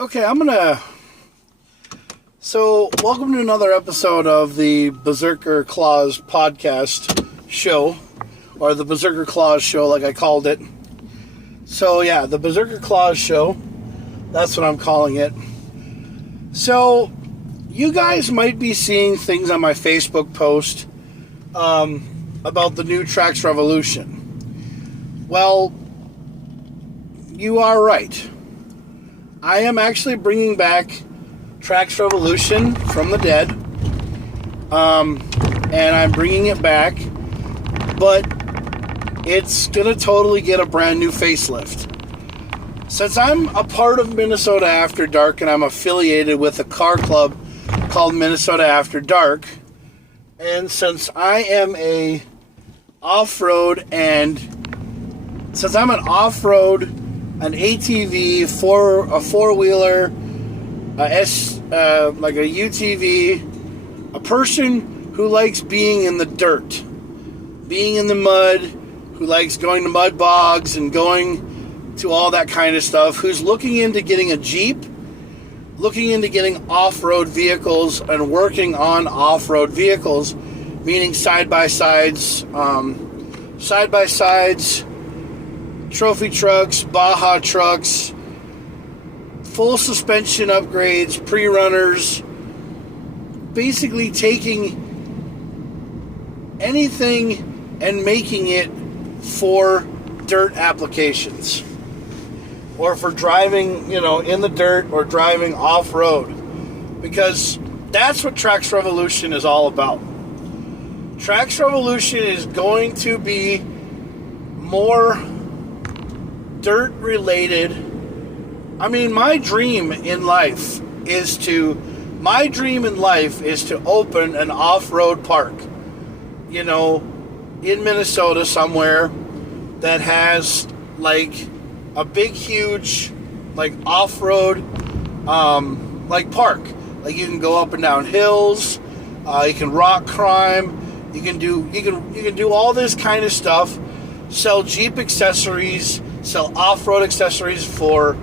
Okay, welcome to another episode of the Berserker Claws podcast show, or the Berserker Claws show, like I called it. So, yeah, the Berserker Claws show, that's what I'm calling it. So, you guys might be seeing things on my Facebook post about the new Trax Revolution. Well, you are right. I am actually bringing back Trax Revolution from the dead, and I'm bringing it back, but it's gonna totally get a brand new facelift. Since I'm a part of Minnesota After Dark and I'm affiliated with a car club called Minnesota After Dark, and since I am a off-road an ATV, a four-wheeler, like a UTV, a person who likes being in the dirt, being in the mud, who likes going to mud bogs and going to all that kind of stuff, who's looking into getting a Jeep, looking into getting off-road vehicles and working on off-road vehicles, meaning side-by-sides, trophy trucks, Baja trucks, full suspension upgrades, pre-runners, basically taking anything and making it for dirt applications, or for driving, in the dirt, or driving off-road, because that's what Trax Revolution is all about. Trax Revolution is going to be more dirt related. I mean, my dream in life is to open an off-road park, in Minnesota somewhere that has like a big, huge, like off-road, like park. Like you can go up and down hills, you can rock climb, you can do all this kind of stuff, sell Jeep accessories, sell off-road accessories for,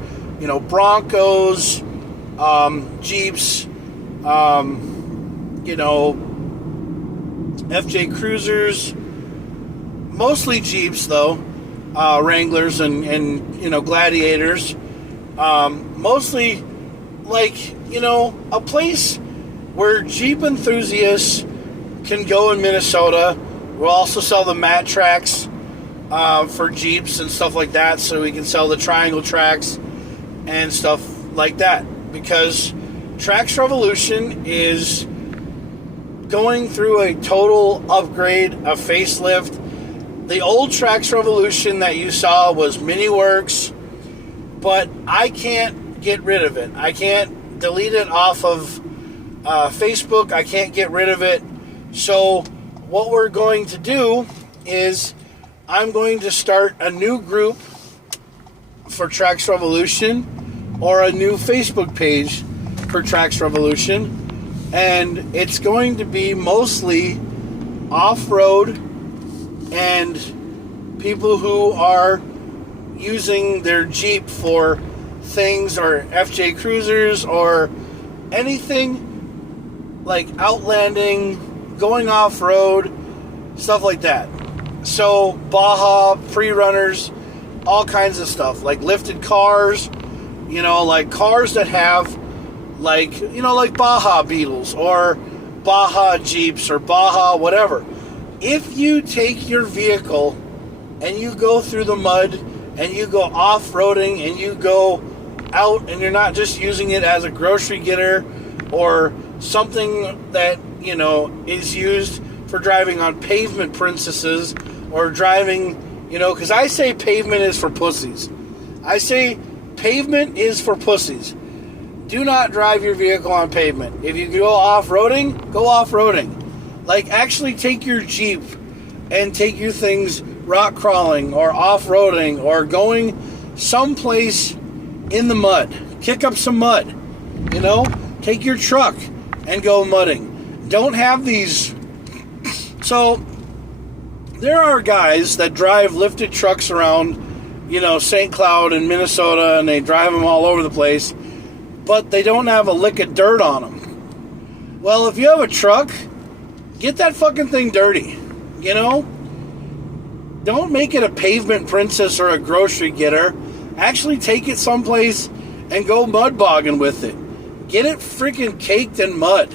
Broncos, Jeeps, FJ Cruisers, mostly Jeeps though, Wranglers and Gladiators, mostly like, a place where Jeep enthusiasts can go in Minnesota. We'll also sell the mat tracks for Jeeps and stuff like that, so we can sell the triangle tracks and stuff like that, because Trax Revolution is going through a total upgrade, a facelift. The old Trax Revolution that you saw was Miniworks, but I can't get rid of it. I can't delete it off of Facebook. I can't get rid of it. So what we're going to do is I'm going to start a new group for Trax Revolution, or a new Facebook page for Trax Revolution, and it's going to be mostly off-road and people who are using their Jeep for things, or FJ Cruisers, or anything like outlanding, going off-road, stuff like that. So Baja, pre-runners, all kinds of stuff, like lifted cars, like cars that have like Baja Beetles or Baja Jeeps or Baja whatever. If you take your vehicle and you go through the mud and you go off-roading and you go out, and you're not just using it as a grocery getter or something that, is used for driving on pavement princesses, or driving, because I say pavement is for pussies. I say pavement is for pussies. Do not drive your vehicle on pavement. If you go off-roading, go off-roading. Like, actually take your Jeep and take your things rock crawling or off-roading or going someplace in the mud. Kick up some mud. Take your truck and go mudding. Don't have these. So there are guys that drive lifted trucks around, St. Cloud and Minnesota, and they drive them all over the place. but they don't have a lick of dirt on them. Well, if you have a truck, get that fucking thing dirty, you know? Don't make it a pavement princess or a grocery getter. Actually take it someplace and go mud bogging with it. Get it freaking caked in mud,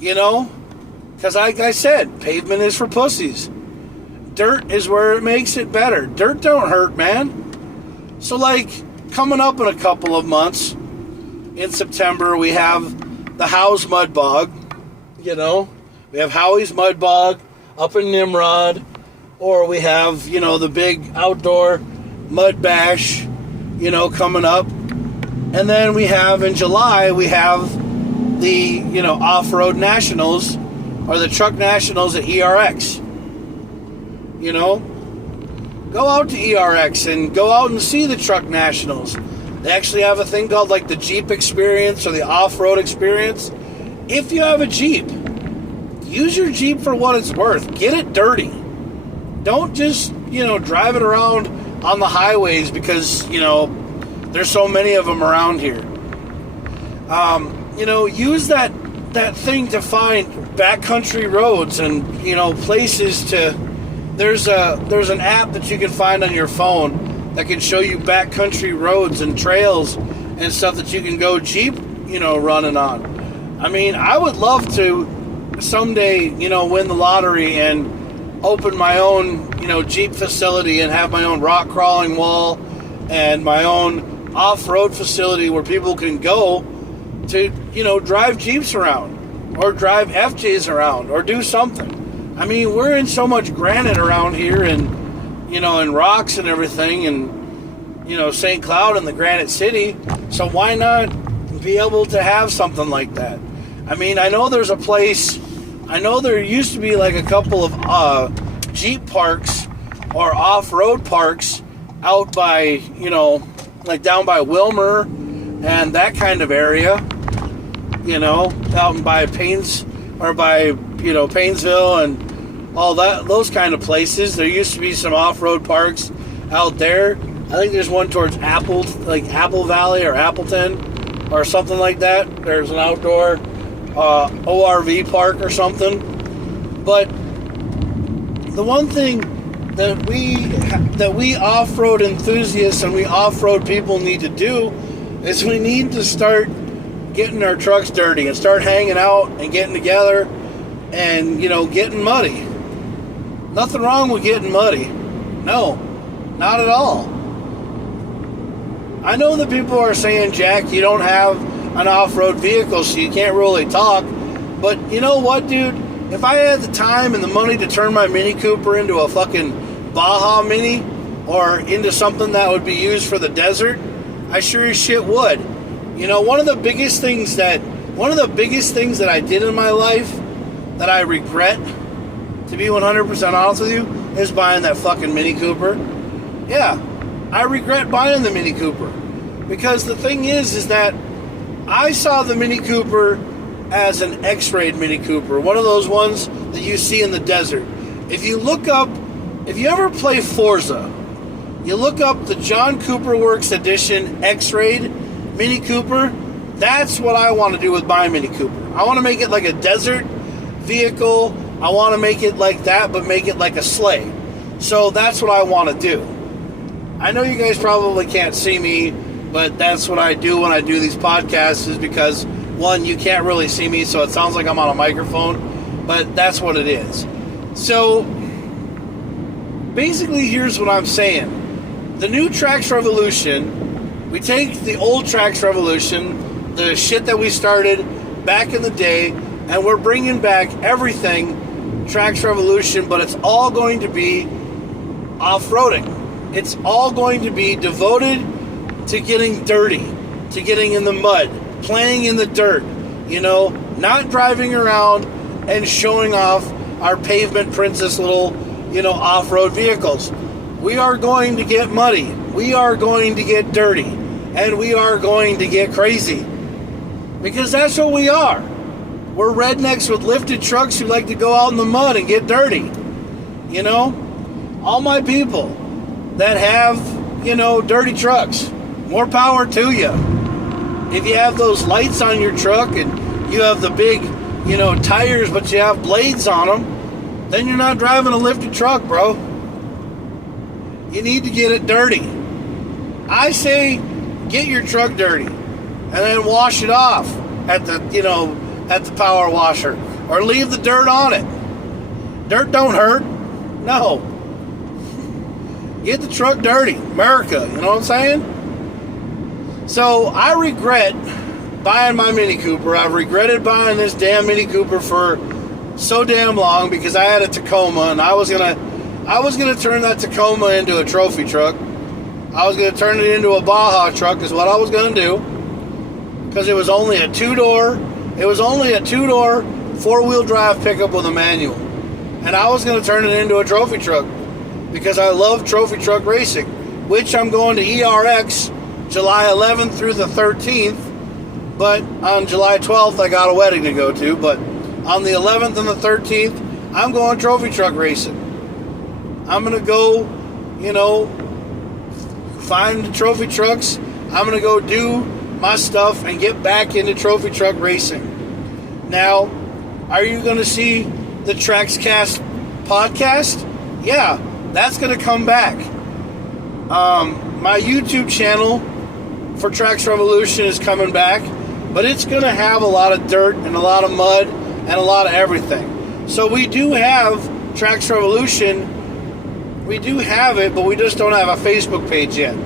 you know? Because like I said, pavement is for pussies. Dirt is where it makes it better. Dirt don't hurt, man. So like, coming up in a couple of months, in September, we have the Howes Mud Bog, you know? We have Howie's Mud Bog up in Nimrod, or we have, you know, the big outdoor mud bash, you know, coming up. And then we have, in July, we have the, you know, Off-Road Nationals, or the Truck Nationals at ERX. You know? Go out to ERX and go out and see the Truck Nationals. They actually have a thing called, like, the Jeep Experience, or the Off-Road Experience. If you have a Jeep, use your Jeep for what it's worth. Get it dirty. Don't just, you know, drive it around on the highways because, you know, there's so many of them around here. You know, use that thing to find backcountry roads and, you know, places to... There's an app that you can find on your phone that can show you backcountry roads and trails and stuff that you can go Jeep, you know, running on. I mean, I would love to someday, you know, win the lottery and open my own, you know, Jeep facility and have my own rock crawling wall and my own off-road facility where people can go to, you know, drive Jeeps around or drive FJs around or do something. I mean, we're in so much granite around here and, you know, and rocks and everything and, you know, St. Cloud and the Granite City. So why not be able to have something like that? I mean, I know there's a place, I know there used to be like a couple of Jeep parks or off-road parks out by, you know, like down by Wilmer and that kind of area, you know, out by Paynes or by, you know, Paynesville and all that, those kind of places. There used to be some off-road parks out there. I think there's one towards Apple Valley or Appleton or something like that. There's an outdoor ORV park or something. But the one thing that we off-road enthusiasts and we off-road people need to do is we need to start getting our trucks dirty and start hanging out and getting together and, you know, getting muddy. Nothing wrong with getting muddy. No, not at all. I know that people are saying, Jack, you don't have an off-road vehicle, so you can't really talk. But you know what, dude? If I had the time and the money to turn my Mini Cooper into a fucking Baja Mini or into something that would be used for the desert, I sure as shit would. You know, one of the biggest things that I did in my life that I regret, to be 100% honest with you, is buying that fucking Mini Cooper. Yeah, I regret buying the Mini Cooper. Because the thing is that I saw the Mini Cooper as an X-Raid Mini Cooper, one of those ones that you see in the desert. If you ever play Forza, you look up the John Cooper Works Edition X-Raid Mini Cooper, that's what I want to do with my Mini Cooper. I want to make it like a desert vehicle. I want to make it like that, but make it like a sleigh. So that's what I want to do. I know you guys probably can't see me, but that's what I do when I do these podcasts, is because, one, you can't really see me, so it sounds like I'm on a microphone, but that's what it is. So, basically, here's what I'm saying. The new Trax Revolution, we take the old Trax Revolution, the shit that we started back in the day, and we're bringing back everything Trax Revolution, but it's all going to be off-roading. It's all going to be devoted to getting dirty, to getting in the mud, playing in the dirt, you know, not driving around and showing off our pavement princess little, you know, off-road vehicles. We are going to get muddy. We are going to get dirty. And we are going to get crazy. Because that's what we are. We're rednecks with lifted trucks who like to go out in the mud and get dirty. You know? All my people that have, you know, dirty trucks, more power to you. If you have those lights on your truck and you have the big, tires, but you have blades on them, then you're not driving a lifted truck, bro. You need to get it dirty. I say get your truck dirty and then wash it off at the power washer, or leave the dirt on it. Dirt don't hurt. No. Get the truck dirty. America, you know what I'm saying? So I regret buying my Mini Cooper. I've regretted buying this damn Mini Cooper for so damn long because I had a Tacoma and I was gonna turn that Tacoma into a trophy truck. I was gonna turn it into a Baja truck is what I was gonna do. Because it was only a two-door 4-wheel drive pickup with a manual. And I was gonna turn it into a trophy truck because I love trophy truck racing, which I'm going to ERX July 11th through the 13th. But on July 12th, I got a wedding to go to. But on the 11th and the 13th, I'm going trophy truck racing. I'm going to go, find the trophy trucks. I'm going to go do my stuff and get back into trophy truck racing. Now, are you going to see the Trackscast podcast? Yeah, that's going to come back. My YouTube channel for Tracks Revolution is coming back, but it's going to have a lot of dirt and a lot of mud and a lot of everything. So we do have Tracks Revolution. We do have it, but we just don't have a Facebook page yet.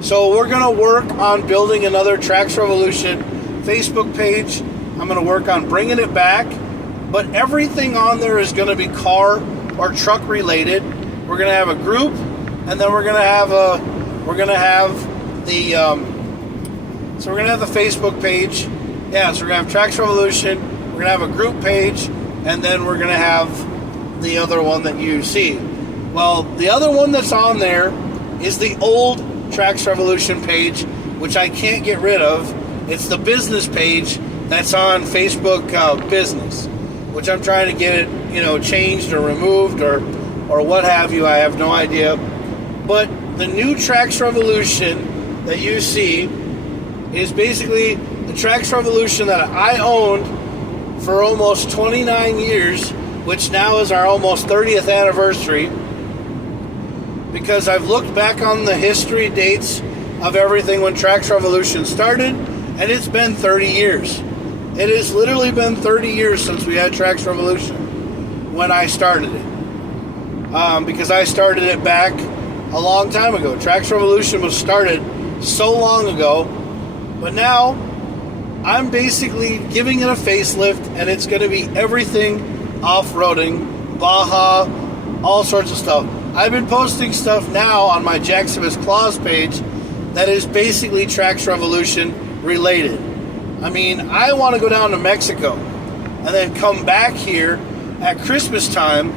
So we're going to work on building another Tracks Revolution Facebook page. I'm going to work on bringing it back, but everything on there is going to be car or truck related. We're going to have a group, and then we're going to have the Facebook page. Yeah, so we're going to have Tracks Revolution, we're going to have a group page, and then we're going to have the other one that you see. Well, the other one that's on there is the old Tracks Revolution page, which I can't get rid of. It's the business page that's on Facebook Business, which I'm trying to get it, changed or removed or what have you. I have no idea. But the new Tracks Revolution that you see is basically the Tracks Revolution that I owned for almost 29 years, which now is our almost 30th anniversary, because I've looked back on the history dates of everything when Tracks Revolution started, and it's been 30 years. It has literally been 30 years since we had Tracks Revolution when I started it. Because I started it back a long time ago. Tracks Revolution was started so long ago, but now I'm basically giving it a facelift, and it's going to be everything off-roading, Baja, all sorts of stuff. I've been posting stuff now on my Jacksonville's Claws page that is basically Tracks Revolution related. I mean, I want to go down to Mexico and then come back here at Christmas time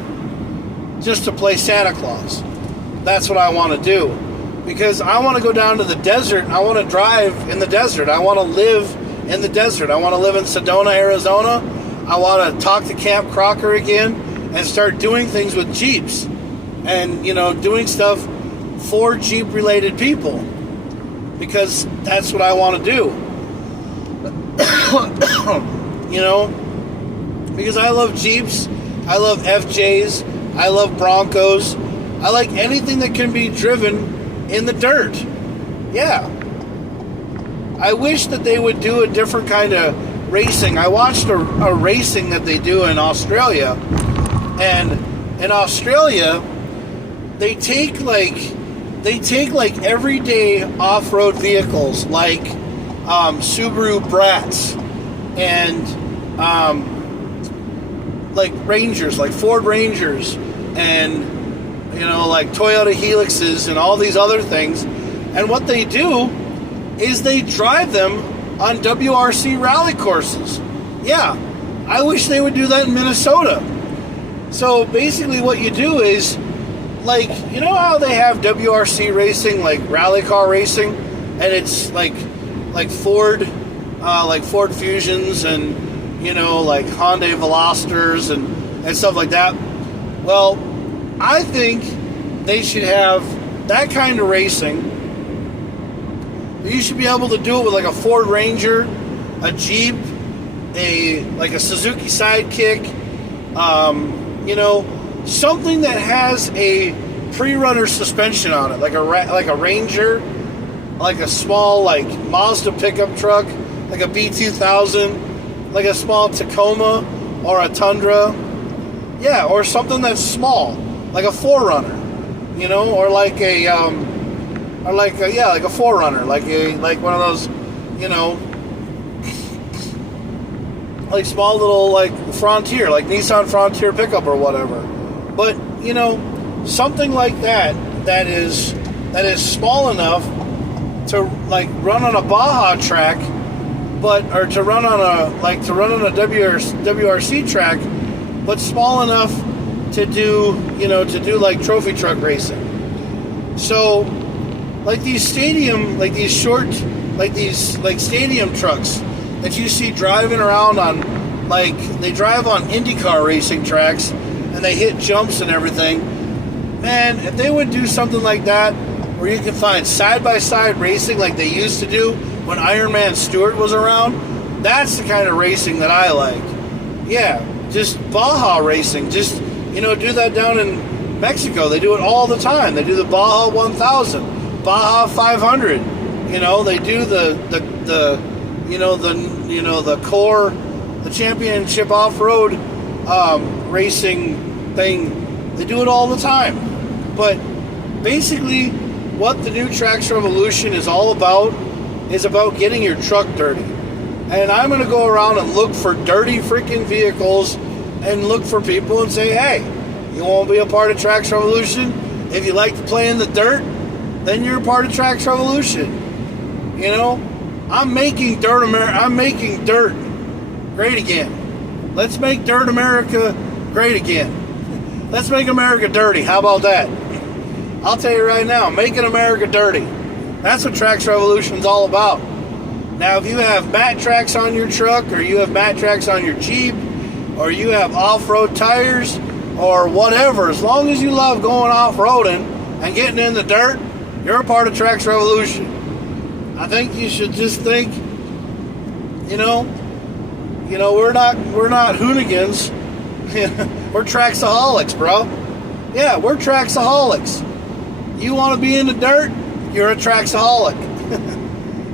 just to play Santa Claus. That's what I want to do, because I want to go down to the desert. I want to drive in the desert. I want to live in the desert. I want to live in Sedona, Arizona. I want to talk to Camp Crocker again and start doing things with Jeeps and, doing stuff for Jeep related people, because that's what I want to do. Because I love Jeeps, I love FJs, I love Broncos, I like anything that can be driven in the dirt. Yeah. I wish that they would do a different kind of racing. I watched a racing that they do in Australia, and in Australia, they take everyday off-road vehicles like Subaru Bratz and like Rangers, like Ford Rangers, and like Toyota Helixes and all these other things. And what they do is they drive them on WRC rally courses. Yeah, I wish they would do that in Minnesota. So basically what you do is, like, how they have WRC racing, like rally car racing, and it's like Ford Fusions and, like Hyundai Velosters and stuff like that. Well, I think they should have that kind of racing You should be able to do it with like a Ford Ranger, a Jeep, like a Suzuki Sidekick, something that has a pre-runner suspension on it, like a Ranger, like a small like Mazda pickup truck, like a B2000, like a small Tacoma or a Tundra, yeah, or something that's small, like a 4Runner, or like a like a 4Runner, like one of those, like small little like Frontier, like Nissan Frontier pickup or whatever. But something like that is small enough to like run on a Baja track, or to run on a WRC track, but small enough to do like trophy truck racing. So like these stadium trucks that you see driving around on, like they drive on IndyCar racing tracks and they hit jumps and everything. Man, if they would do something like that where you can find side-by-side racing like they used to do when Ironman Stewart was around, that's the kind of racing that I like. Yeah, just Baja racing. Just, do that down in Mexico. They do it all the time. They do the Baja 1000, Baja 500. They do the core, the championship off-road racing thing. They do it all the time. But basically, what the new Tracks Revolution is all about is about getting your truck dirty. And I'm going to go around and look for dirty freaking vehicles and look for people and say, hey, you want to be a part of Tracks Revolution? If you like to play in the dirt, then you're a part of Tracks Revolution. I'm making dirt great again. Let's make Dirt America great again. Let's make America dirty. How about that? I'll tell you right now, making America dirty. That's what Tracks Revolution's all about. Now, if you have mat tracks on your truck, or you have mat tracks on your Jeep, or you have off-road tires, or whatever, as long as you love going off-roading and getting in the dirt, you're a part of Tracks Revolution. I think you should just think, we're not hooligans. We're Tracksaholics, bro. Yeah, we're Tracksaholics. You want to be in the dirt? You're a Tracksaholic.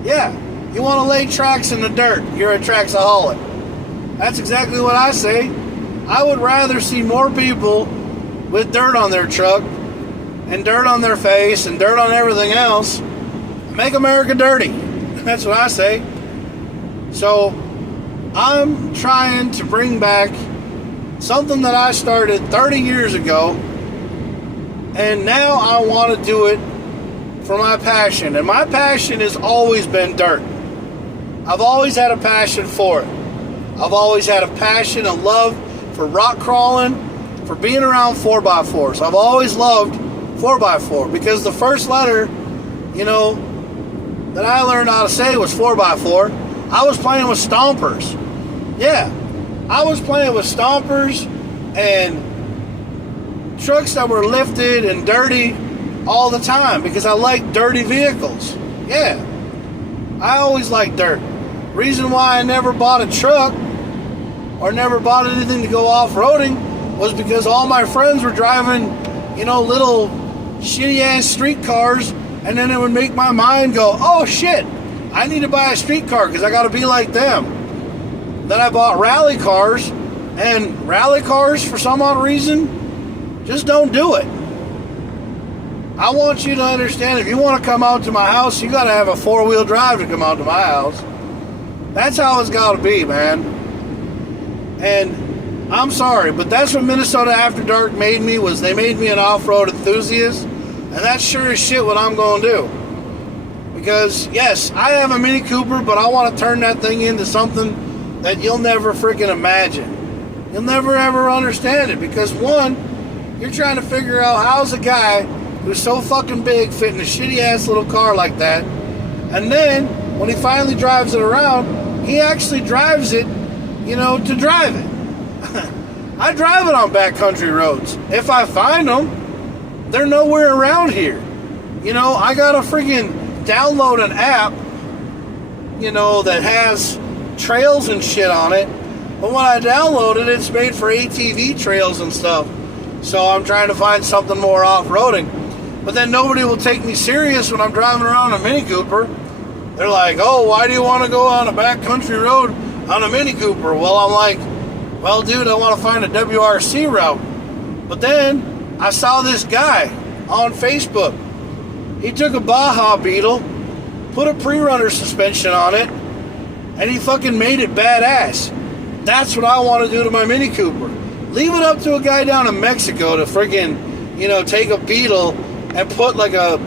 Yeah, you want to lay tracks in the dirt? You're a Tracksaholic. That's exactly what I say. I would rather see more people with dirt on their truck and dirt on their face and dirt on everything else. Make America dirty. That's what I say. So I'm trying to bring back something that I started 30 years ago, and now I want to do it for my passion. And my passion has always been dirt. I've always had a passion for it. I've always had a passion and love for rock crawling, for being around 4x4s. I've always loved 4x4 because the first letter, that I learned how to say was 4x4. I was playing with stompers. Yeah, I was playing with stompers and trucks that were lifted and dirty all the time because I like dirty vehicles. Yeah, I always liked dirt. Reason why I never bought a truck or never bought anything to go off-roading was because all my friends were driving, little shitty-ass street cars, and then it would make my mind go, oh shit, I need to buy a street car because I got to be like them. Then I bought rally cars, and rally cars, for some odd reason, just don't do it. I want you to understand, if you want to come out to my house, you got to have a 4-wheel drive to come out to my house. That's how it's got to be, man. And I'm sorry, but that's what Minnesota After Dark made me, was they made me an off-road enthusiast, and that's sure as shit what I'm going to do. Because, yes, I have a Mini Cooper, but I want to turn that thing into something that you'll never freaking imagine. You'll never ever understand it, because one, you're trying to figure out how's a guy who's so fucking big fit in a shitty ass little car like that, and then when he finally drives it around, he actually drives it, to drive it. I drive it on backcountry roads. If I find them, they're nowhere around here. I gotta freaking download an app that has trails and shit on it. But when I download it, it's made for ATV trails and stuff. So I'm trying to find something more off-roading. But then nobody will take me serious when I'm driving around a Mini Cooper. They're like, oh, why do you want to go on a backcountry road on a Mini Cooper? Well, I'm like, well, dude, I want to find a WRC route. But then I saw this guy on Facebook. He took a Baja Beetle, put a pre-runner suspension on it, and he fucking made it badass. That's what I want to do to my Mini Cooper. Leave it up to a guy down in Mexico to freaking, take a Beetle and put like a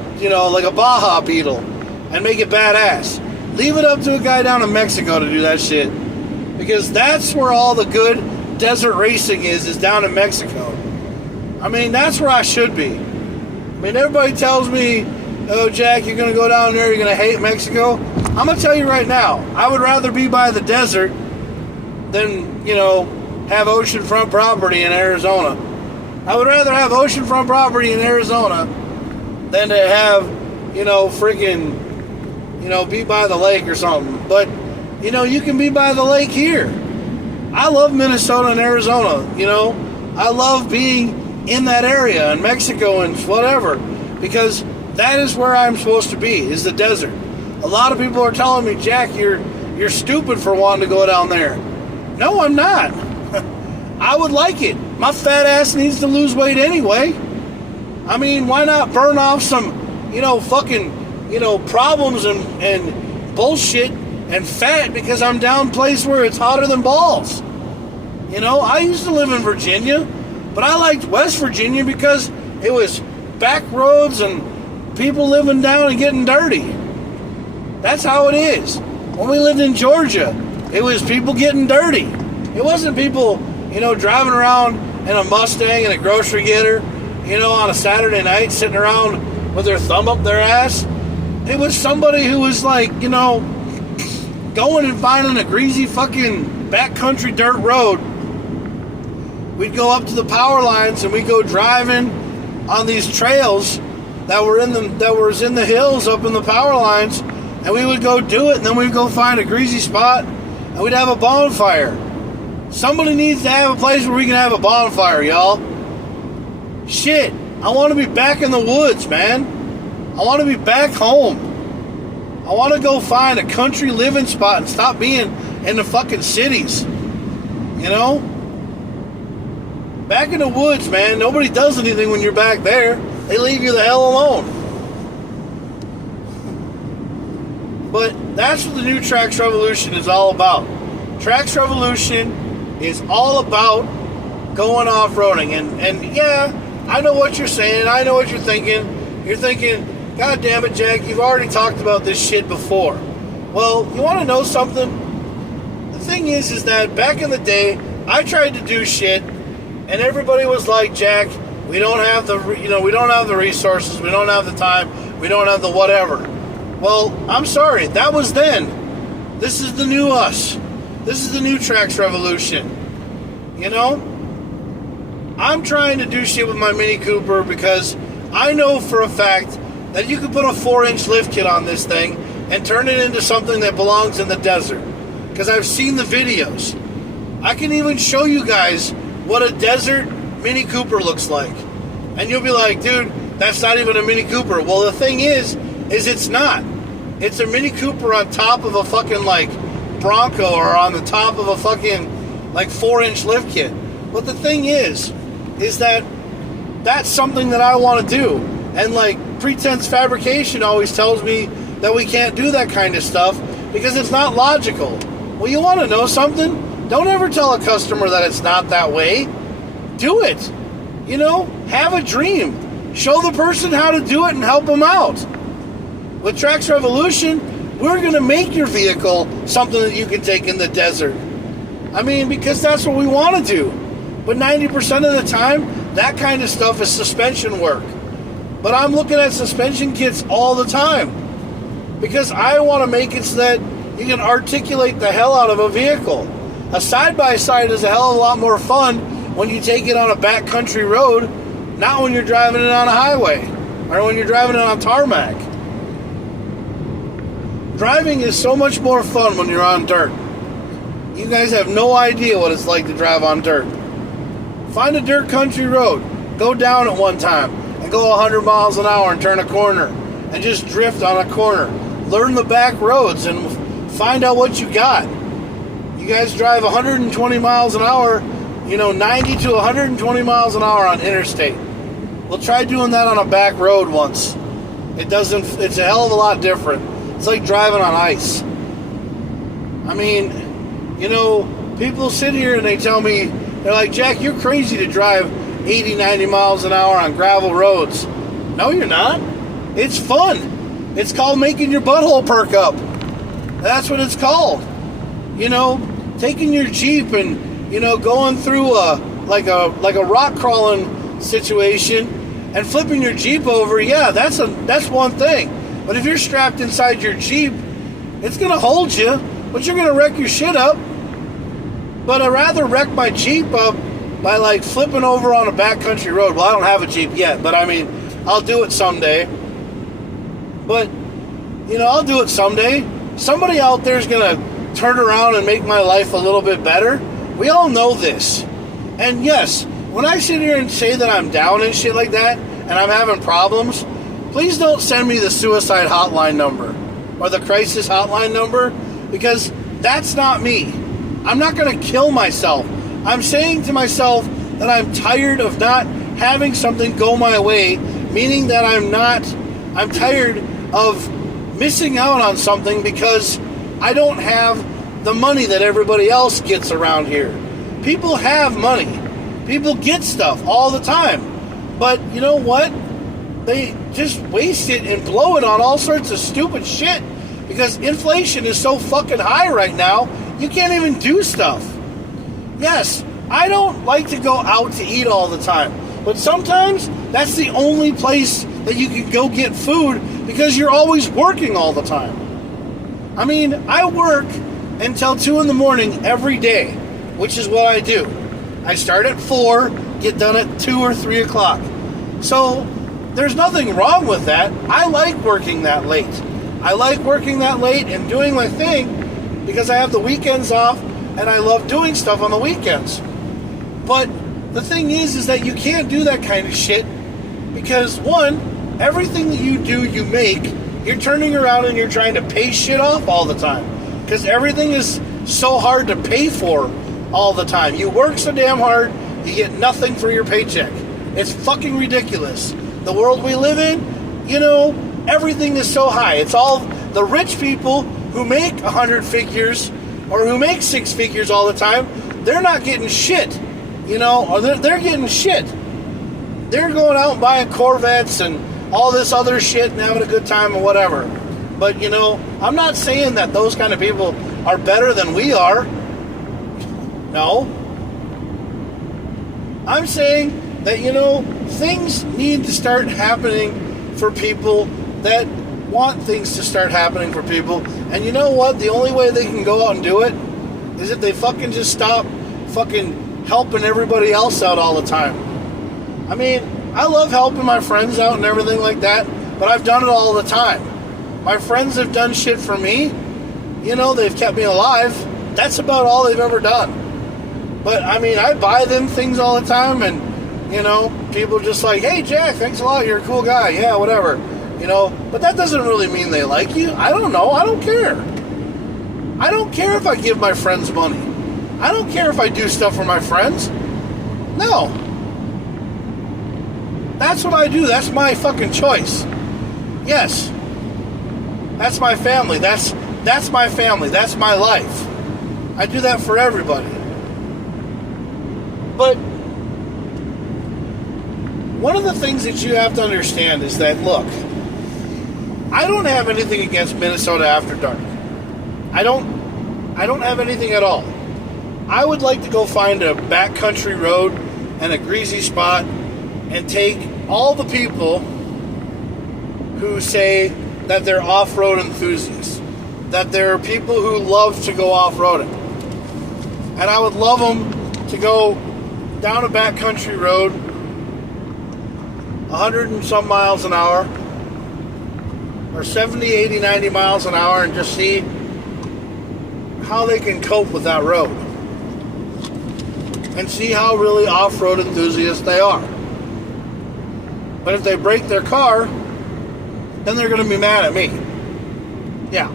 Baja Beetle and make it badass. Leave it up to a guy down in Mexico to do that shit. Because that's where all the good desert racing is down in Mexico. I mean, that's where I should be. I mean, everybody tells me, oh, Jack, you're going to go down there, you're going to hate Mexico. I'm going to tell you right now, I would rather be by the desert than, have oceanfront property in Arizona. I would rather have oceanfront property in Arizona than to have, be by the lake or something. But, you can be by the lake here. I love Minnesota and Arizona, I love being in that area, in Mexico and whatever, because that is where I'm supposed to be, is the desert. A lot of people are telling me, Jack, you're stupid for wanting to go down there. No, I'm not. I would like it. My fat ass needs to lose weight anyway. I mean, why not burn off some, problems and bullshit and fat because I'm down a place where it's hotter than balls. I used to live in Virginia, but I liked West Virginia because it was back roads and people living down and getting dirty. That's how it is. When we lived in Georgia, it was people getting dirty. It wasn't people, driving around in a Mustang and a grocery getter, on a Saturday night sitting around with their thumb up their ass. It was somebody who was like, going and finding a greasy fucking backcountry dirt road. We'd go up to the power lines and we'd go driving on these trails that was in the hills up in the power lines, and we would go do it, and then we'd go find a greasy spot and we'd have a bonfire. Somebody needs to have a place where we can have a bonfire, y'all. Shit, I want to be back in the woods, man. I want to be back home. I want to go find a country living spot and stop being in the fucking cities. Back in the woods, man. Nobody does anything when you're back there. They leave you the hell alone. But that's what the new Trax Revolution is all about. Trax Revolution is all about going off-roading. And yeah, I know what you're saying. I know what you're thinking. You're thinking, God damn it, Jack, you've already talked about this shit before. Well, you want to know something? The thing is that back in the day, I tried to do shit, and everybody was like, Jack, we don't have the resources, we don't have the time, we don't have the whatever. Well, I'm sorry, that was then. This is the new us. This is the new Trax Revolution. I'm trying to do shit with my Mini Cooper because I know for a fact that you can put a 4-inch lift kit on this thing and turn it into something that belongs in the desert. Because I've seen the videos. I can even show you guys what a desert Mini Cooper looks like. And you'll be like, dude, that's not even a Mini Cooper. Well, the thing is it's not. It's a Mini Cooper on top of a fucking, Bronco, or on the top of a fucking, 4-inch lift kit. But the thing is that that's something that I want to do. And, Pretense Fabrication always tells me that we can't do that kind of stuff because it's not logical. Well, you want to know something? Don't ever tell a customer that it's not that way. Do it. Have a dream. Show the person how to do it and help them out. With Trax Revolution, we're going to make your vehicle something that you can take in the desert. I mean, because that's what we want to do. But 90% of the time, that kind of stuff is suspension work. But I'm looking at suspension kits all the time. Because I want to make it so that you can articulate the hell out of a vehicle. A side-by-side is a hell of a lot more fun when you take it on a backcountry road, not when you're driving it on a highway or when you're driving it on tarmac. Driving is so much more fun when you're on dirt. You guys have no idea what it's like to drive on dirt. Find a dirt country road. Go down it one time and go 100 miles an hour and turn a corner and just drift on a corner. Learn the back roads and find out what you got. You guys drive 120 miles an hour, 90 to 120 miles an hour on interstate. We'll try doing that on a back road once. It's a hell of a lot different. It's like driving on ice. I mean, people sit here and they tell me, they're like, Jack, you're crazy to drive 80, 90 miles an hour on gravel roads. No, you're not. It's fun. It's called making your butthole perk up. That's what it's called. Taking your Jeep and, going through like a rock crawling situation and flipping your Jeep over, yeah, that's one thing. But if you're strapped inside your Jeep, it's going to hold you, but you're going to wreck your shit up. But I'd rather wreck my Jeep up by like flipping over on a backcountry road. Well, I don't have a Jeep yet, but I mean, I'll do it someday. But, I'll do it someday. Somebody out there is going to turn around and make my life a little bit better. We all know this. And yes, when I sit here and say that I'm down and shit like that, and I'm having problems, please don't send me the suicide hotline number or the crisis hotline number, because that's not me. I'm not going to kill myself. I'm saying to myself that I'm tired of not having something go my way, meaning that I'm tired of missing out on something because I don't have the money that everybody else gets around here. People have money. People get stuff all the time. But you know what? They just waste it and blow it on all sorts of stupid shit because inflation is so fucking high right now. You can't even do stuff. Yes, I don't like to go out to eat all the time, but sometimes that's the only place that you can go get food because you're always working all the time. I mean, I work until 2 in the morning every day, which is what I do. I start at 4, get done at 2 or 3 o'clock. So there's nothing wrong with that. I like working that late. I like working that late and doing my thing because I have the weekends off and I love doing stuff on the weekends. But the thing is that you can't do that kind of shit because, one, everything that you do, you make, you're turning around and you're trying to pay shit off all the time because everything is so hard to pay for all the time. You work so damn hard, you get nothing for your paycheck. It's fucking ridiculous. The world we live in, everything is so high. It's all the rich people who make 100 figures or who make 6 figures all the time. They're not getting shit, or they're getting shit. They're going out and buying Corvettes and all this other shit and having a good time and whatever. But, I'm not saying that those kind of people are better than we are. No. I'm saying that, things need to start happening for people that want things to start happening for people. And you know what? The only way they can go out and do it is if they fucking just stop fucking helping everybody else out all the time. I mean, I love helping my friends out and everything like that, but I've done it all the time. My friends have done shit for me. They've kept me alive. That's about all they've ever done. But, I mean, I buy them things all the time, and, people are just like, hey, Jack, thanks a lot, you're a cool guy, yeah, whatever, but that doesn't really mean they like you. I don't know, I don't care. I don't care if I give my friends money. I don't care if I do stuff for my friends. No. That's what I do, that's my fucking choice. Yes. That's my family, that's my family, that's my life. I do that for everybody. But one of the things that you have to understand is that, look, I don't have anything against Minnesota After Dark. I don't have anything at all. I would like to go find a backcountry road and a greasy spot and take all the people who say that they're off-road enthusiasts, that there are people who love to go off-roading. And I would love them to go down a backcountry road 100 and some miles an hour, or or 70, 80, 90 miles an hour and just see how they can cope with that road. And see how really off-road enthusiasts they are. But if they break their car, then they're going to be mad at me. Yeah.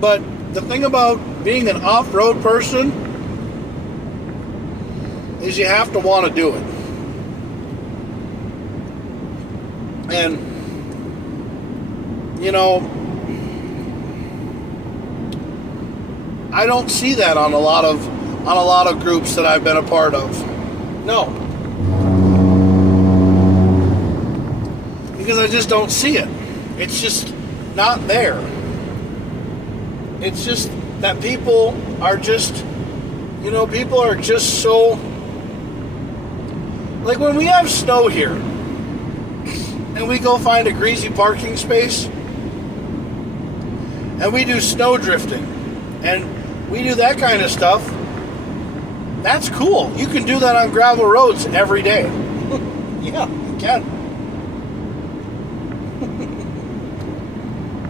But the thing about being an off-road person is you have to want to do it. And, you know, I don't see that on a lot of groups that I've been a part of. No. Because I just don't see it. It's just not there. It's just that people are just so, like when we have snow here and we go find a greasy parking space and we do snow drifting and we do that kind of stuff, that's cool. You can do that on gravel roads every day. Yeah, you can.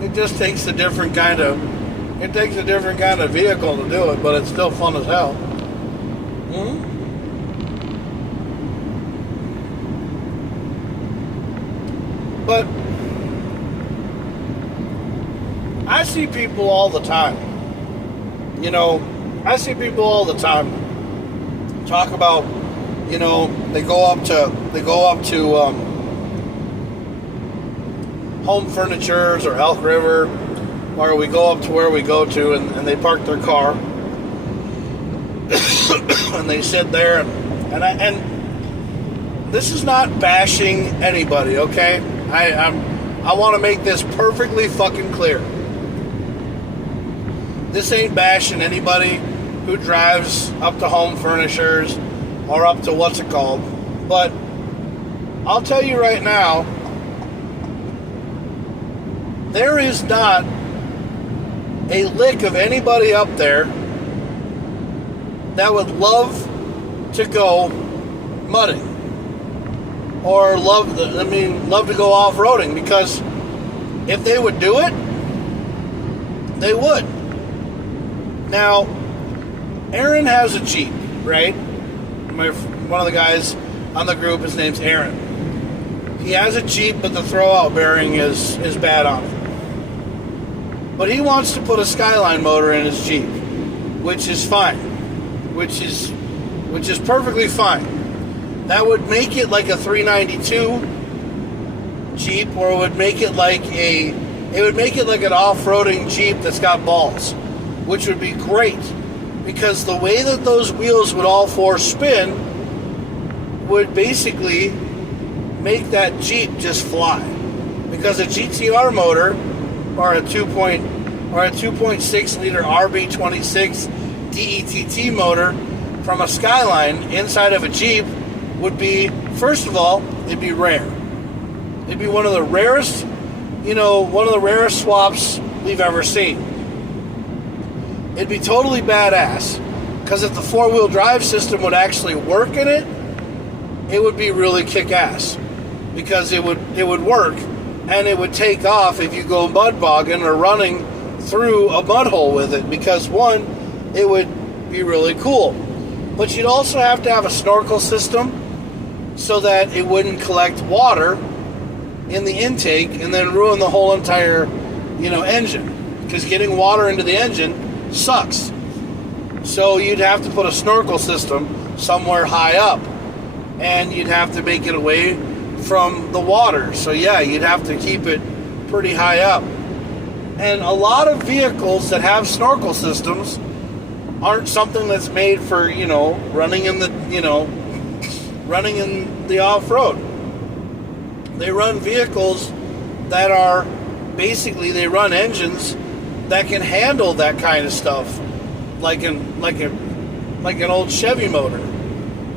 It just takes a different kind of vehicle to do it, but it's still fun as hell. Mm-hmm. But I see people all the time. You know, I see people all the time talk about, you know, they go up to Home Furnitures or Elk River, or we go up to where we go to, and they park their car and they sit there, and this is not bashing anybody, okay? I want to make this perfectly fucking clear. This ain't bashing anybody who drives up to Home Furnishers or up to what's it called. But I'll tell you right now, there is not a lick of anybody up there that would love to go mudding or love to go off-roading, because if they would do it, they would. Now, Aaron has a Jeep, right? One of the guys on the group, his name's Aaron. He has a Jeep, but the throwout bearing is bad on it. But he wants to put a Skyline motor in his Jeep, which is fine, which is perfectly fine. That would make it like a 392 Jeep, or it would make it like an off-roading Jeep that's got balls, which would be great, because the way that those wheels would all four spin would basically make that Jeep just fly. Because a GTR motor or a 2.6 liter RB26 DETT motor from a Skyline inside of a Jeep would be, first of all, it'd be rare. It'd be one of the rarest swaps we've ever seen. It'd be totally badass, because if the four-wheel drive system would actually work in it, it would be really kick-ass, because it would work, and it would take off if you go mud bogging or running through a mud hole with it, because one, it would be really cool. But you'd also have to have a snorkel system so that it wouldn't collect water in the intake and then ruin the whole entire, engine, because getting water into the engine sucks. So you'd have to put a snorkel system somewhere high up, and you'd have to make it away from the water. So yeah, you'd have to keep it pretty high up. And a lot of vehicles that have snorkel systems aren't something that's made for, running in the off-road. They run vehicles that are basically, they run engines that can handle that kind of stuff, like an old Chevy motor,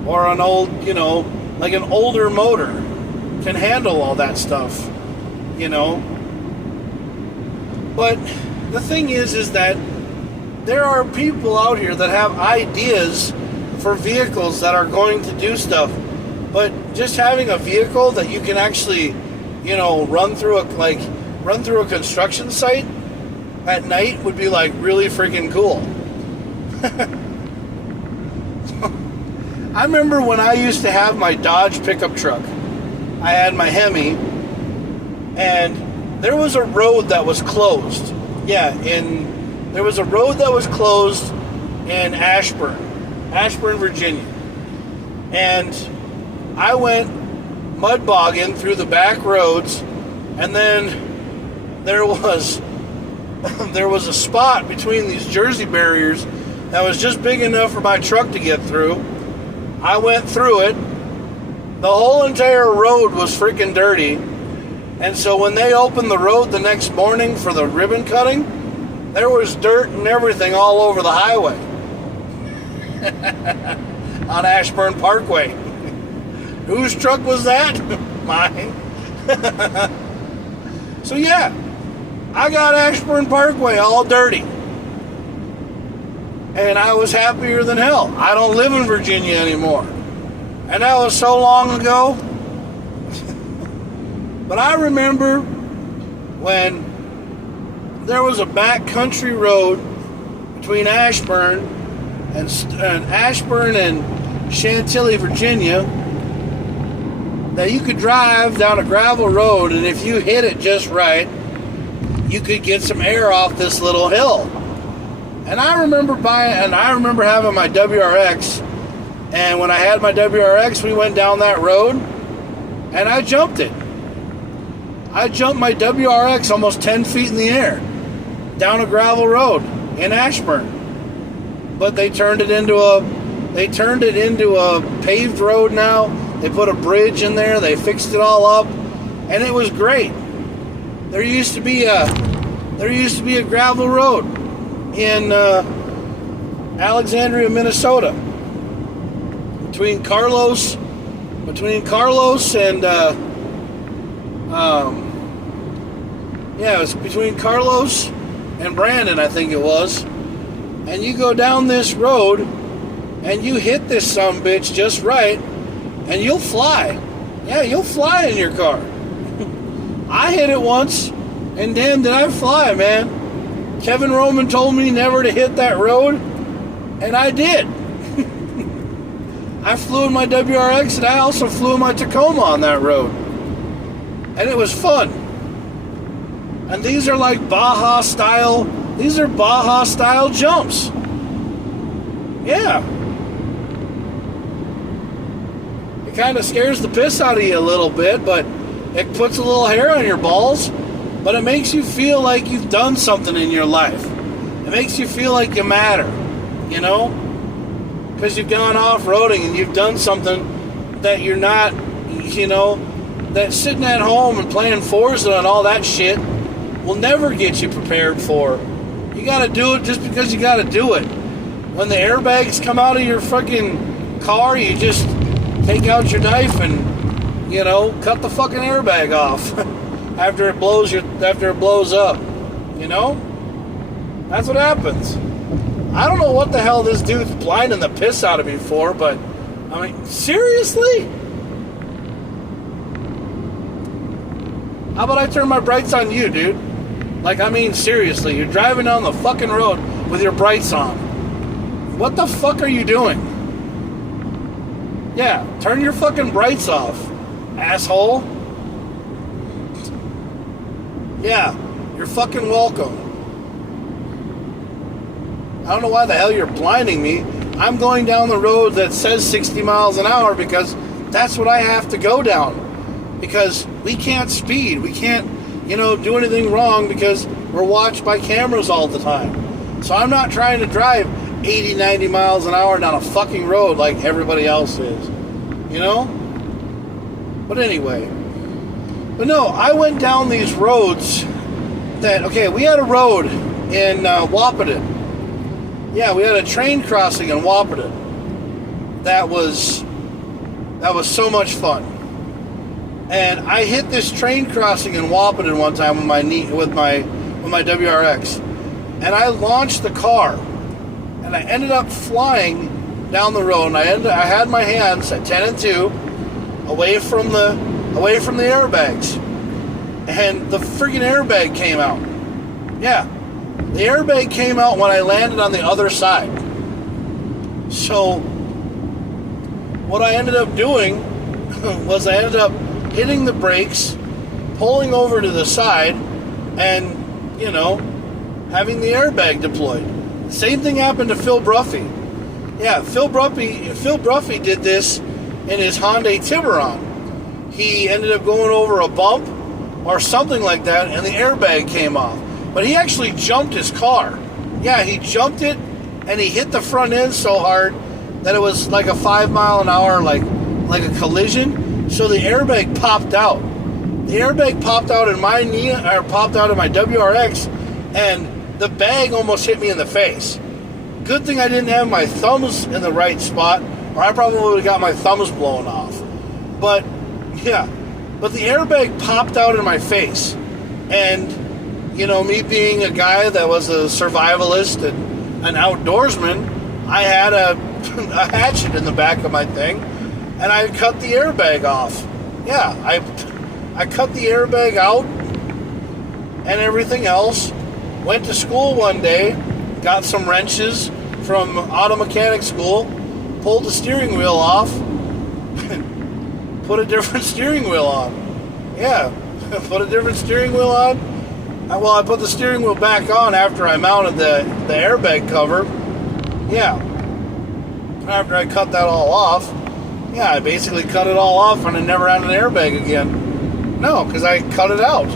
or an old, like an older motor can handle all that stuff, But the thing is that there are people out here that have ideas for vehicles that are going to do stuff, but just having a vehicle that you can actually run through a construction site at night would be like really freaking cool. I remember when I used to have my Dodge pickup truck. I had my Hemi, and there was a road that was closed. There was a road that was closed in Ashburn, Virginia. And I went mud bogging through the back roads, and then there was a spot between these Jersey barriers that was just big enough for my truck to get through. I went through it. The whole entire road was freaking dirty. And so when they opened the road the next morning for the ribbon cutting, there was dirt and everything all over the highway. On Ashburn Parkway. Whose truck was that? Mine. So yeah, I got Ashburn Parkway all dirty. And I was happier than hell. I don't live in Virginia anymore. And that was so long ago. But I remember when there was a backcountry road between Ashburn and Chantilly, Virginia, that you could drive down a gravel road, and if you hit it just right, you could get some air off this little hill. And I remember having my WRX, and when I had my WRX, we went down that road, and I jumped it. I jumped my WRX almost 10 feet in the air down a gravel road in Ashburn. But they turned it into a paved road now. They put a bridge in there. They fixed it all up, and it was great. There used to be a gravel road in Alexandria, Minnesota, between Carlos and it was between Carlos and Brandon, I think it was. And you go down this road and you hit this sumbitch just right, and you'll fly. Yeah, you'll fly in your car. I hit it once, and damn did I fly, man. Kevin Roman told me never to hit that road, and I did. I flew in my WRX, and I also flew in my Tacoma on that road. And it was fun. And these are like Baja style jumps. Yeah. It kind of scares the piss out of you a little bit, but it puts a little hair on your balls, but it makes you feel like you've done something in your life. It makes you feel like you matter, because you've gone off-roading and you've done something that you're not, that sitting at home and playing Forza and all that shit will never get you prepared for. You gotta do it just because you gotta do it. When the airbags come out of your fucking car, you just take out your knife and, cut the fucking airbag off after it blows up. That's what happens. I don't know what the hell this dude's blinding the piss out of me for, but, seriously? How about I turn my brights on you, dude? Seriously, you're driving down the fucking road with your brights on. What the fuck are you doing? Yeah, turn your fucking brights off, asshole. Yeah, you're fucking welcome. I don't know why the hell you're blinding me. I'm going down the road that says 60 miles an hour because that's what I have to go down. Because we can't speed. We can't, do anything wrong because we're watched by cameras all the time. So I'm not trying to drive 80, 90 miles an hour down a fucking road like everybody else is. But anyway. But no, I went down these roads we had a road in Wahpeton. Yeah, we had a train crossing in Wahpeton. That was so much fun. And I hit this train crossing in Wahpeton one time with my WRX, and I launched the car, and I ended up flying down the road. And I had my hands at 10 and 2, away from the airbags, and the friggin' airbag came out. Yeah, the airbag came out when I landed on the other side. So what I ended up doing was I ended up hitting the brakes, pulling over to the side, and, having the airbag deployed. Same thing happened to Phil Bruffy. Yeah, Phil Bruffy did this in his Hyundai Tiburon. He ended up going over a bump or something like that, and the airbag came off. But he actually jumped his car. Yeah, he jumped it, and he hit the front end so hard that it was like a 5 mile an hour, like a collision. So the airbag popped out. The airbag popped out in my knee, or popped out in my WRX, and the bag almost hit me in the face. Good thing I didn't have my thumbs in the right spot, or I probably would have got my thumbs blown off. But the airbag popped out in my face, and me being a guy that was a survivalist and an outdoorsman, I had a hatchet in the back of my thing, and I cut the airbag off. Yeah, I cut the airbag out and everything else. Went to school one day, got some wrenches from auto mechanic school, pulled the steering wheel off, put a different steering wheel on. Yeah, put a different steering wheel on. Well, I put the steering wheel back on after I mounted the airbag cover. Yeah. After I cut that all off, I basically cut it all off and I never had an airbag again. No, because I cut it out.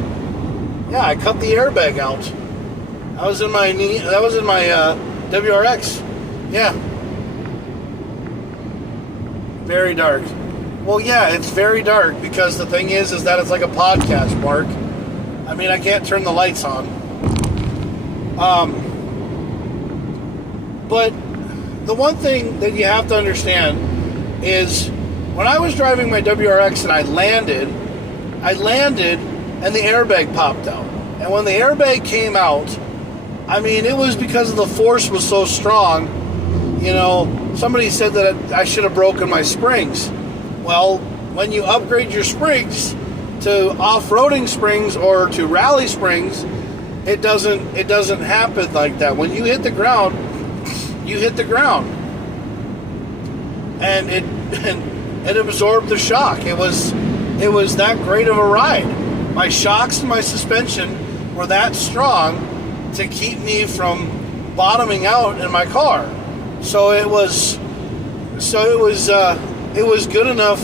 Yeah, I cut the airbag out. That was in my WRX. Yeah. Very dark. Well, yeah, it's very dark because the thing is that it's like a podcast, Mark. I mean, I can't turn the lights on. But the one thing that you have to understand is when I was driving my WRX and I landed and the airbag popped out. And when the airbag came out, I mean, it was because the force was so strong. Somebody said that I should have broken my springs. Well, when you upgrade your springs to off-roading springs or to rally springs, it doesn't happen like that. When you hit the ground, you hit the ground, and it absorbed the shock. It was that great of a ride. My shocks and my suspension were that strong to keep me from bottoming out in my car. So it was good enough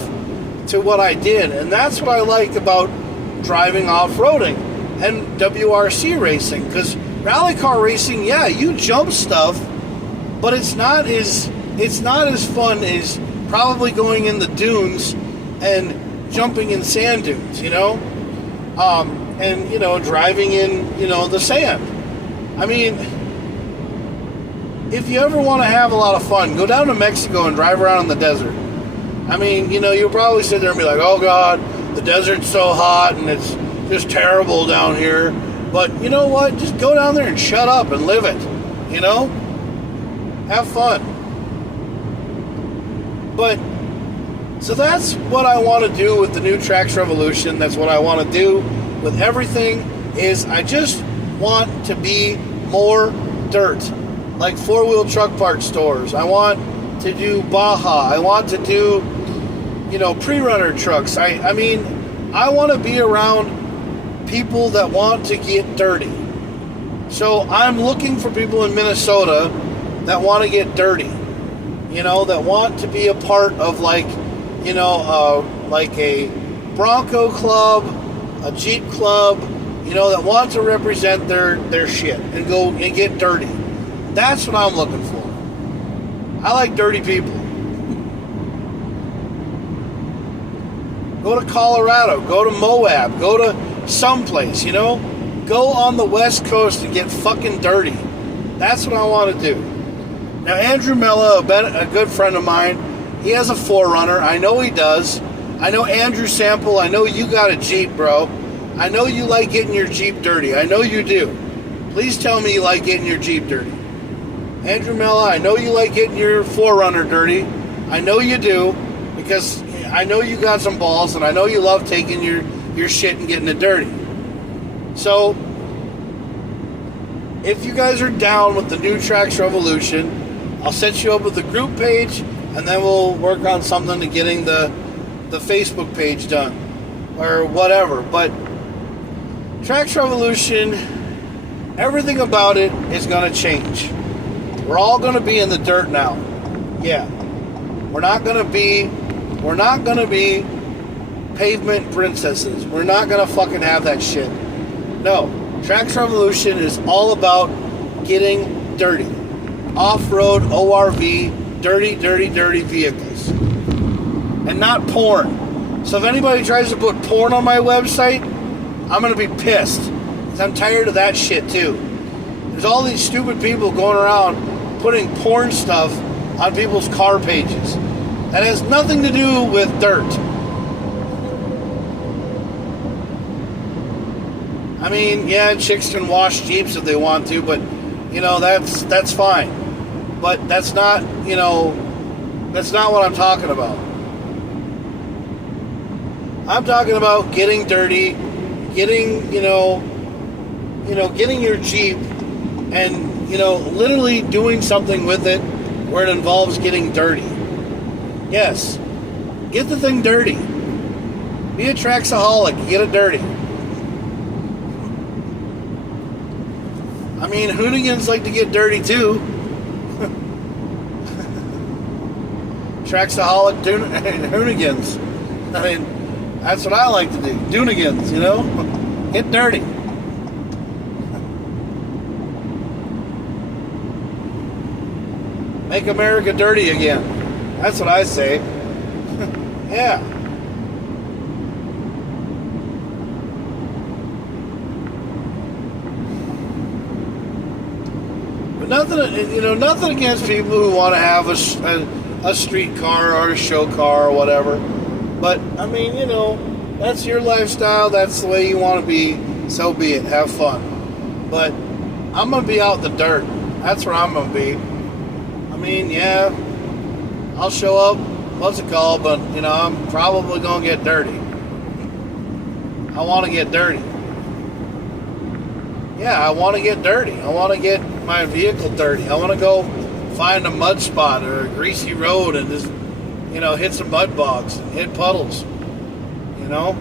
to what I did, and that's what I like about driving off-roading and WRC racing, because rally car racing, you jump stuff, but it's not as fun as probably going in the dunes and jumping in sand dunes, and driving in the sand. I mean, if you ever want to have a lot of fun, go down to Mexico and drive around in the desert. I mean, you'll probably sit there and be like, oh God, the desert's so hot and it's just terrible down here. But you know what? Just go down there and shut up and live it. Have fun. But, so that's what I want to do with the new Trax Revolution. That's what I want to do with everything, is I just want to be more dirt. Like 4-wheel truck parts stores. I want to do Baja. I want to do, pre-runner trucks. I mean, I want to be around people that want to get dirty. So I'm looking for people in Minnesota that want to get dirty. That want to be a part of like a Bronco club, a Jeep club, that want to represent their shit and go and get dirty. That's what I'm looking for. I like dirty people. Go to Colorado, go to Moab, go to someplace, Go on the West Coast and get fucking dirty. That's what I want to do. Now, Andrew Mella, a good friend of mine, he has a 4Runner. I know he does. I know Andrew Sample. I know you got a Jeep, bro. I know you like getting your Jeep dirty. I know you do. Please tell me you like getting your Jeep dirty. Andrew Mella, I know you like getting your 4Runner dirty. I know you do, because I know you got some balls, and I know you love taking your shit and getting it dirty. So, if you guys are down with the new Tracks Revolution, I'll set you up with the group page, and then we'll work on something to getting the Facebook page done, or whatever. But Tracks Revolution, everything about it is going to change. We're all going to be in the dirt now. Yeah. We're not going to be pavement princesses. We're not going to fucking have that shit. No. Tracks Revolution is all about getting dirty. Off-road, ORV, dirty vehicles. And not porn. So if anybody tries to put porn on my website, I'm going to be pissed. Because I'm tired of that shit too. There's all these stupid people going around putting porn stuff on people's car pages. That has nothing to do with dirt. I mean, yeah, chicks can wash Jeeps if they want to, but, that's fine. But that's not, that's not what I'm talking about. I'm talking about getting dirty, getting, getting your Jeep and, literally doing something with it where it involves getting dirty. Yes. Get the thing dirty. Be a Traxaholic. Get it dirty. I mean, Hoonigans like to get dirty too. Traxaholic Hoonigans. I mean, that's what I like to do. Doonigans, Get dirty. Make America dirty again. That's what I say. Yeah. But nothing against people who want to have a street car or a show car or whatever. But, I mean, that's your lifestyle. That's the way you want to be. So be it. Have fun. But I'm going to be out in the dirt. That's where I'm going to be. I mean, yeah. I'll show up, but, I'm probably going to get dirty. I want to get dirty. Yeah, I want to get dirty. I want to get my vehicle dirty. I want to go find a mud spot or a greasy road and just, hit some mud bogs and hit puddles. I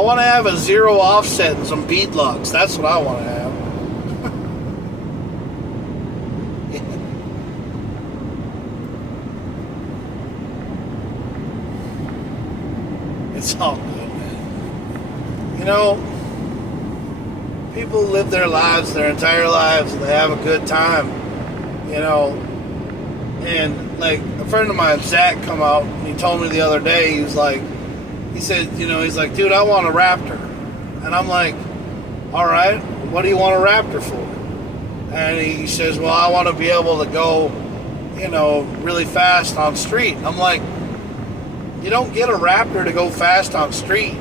want to have a zero offset and some bead locks. That's what I want to have. It's all good, man. People live their lives, their entire lives, and they have a good time, And, like, a friend of mine, Zach, come out, and he told me the other day, he said, he's like, dude, I want a Raptor. And I'm like, all right, what do you want a Raptor for? And he says, well, I want to be able to go, really fast on street. I'm like, you don't get a Raptor to go fast on street.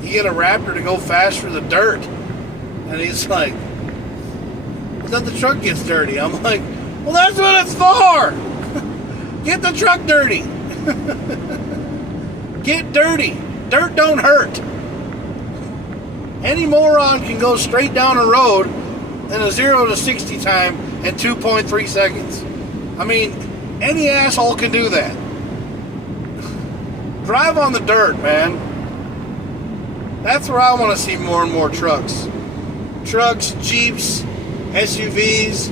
You get a Raptor to go fast through the dirt. And he's like, but then the truck gets dirty. I'm like, well, that's what it's for. Get the truck dirty. Get dirty. Dirt don't hurt. Any moron can go straight down a road in a 0 to 60 time in 2.3 seconds. I mean, any asshole can do that. Drive on the dirt, man. That's where I want to see more and more trucks. Trucks, Jeeps, SUVs,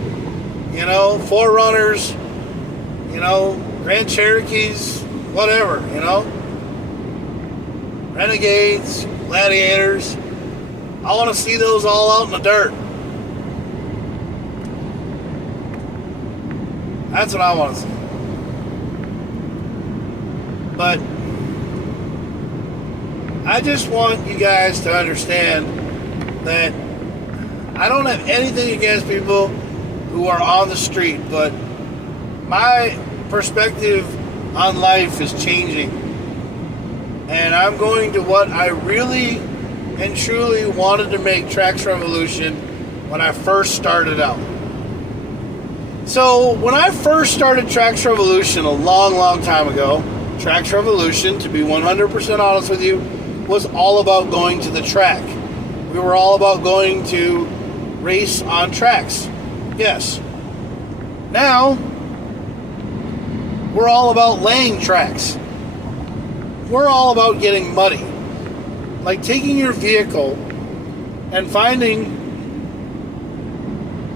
4Runners, Grand Cherokees, whatever, Renegades, Gladiators. I want to see those all out in the dirt. That's what I want to see. But I just want you guys to understand that I don't have anything against people who are on the street, but my perspective on life is changing. And I'm going to what I really and truly wanted to make Tracks Revolution when I first started out. So when I first started Tracks Revolution a long, long time ago, Tracks Revolution, to be 100% honest with you, was all about going to the track. we were all about going to race on tracks. Yes. Now, we're all about laying tracks. We're all about getting muddy. Like taking your vehicle and finding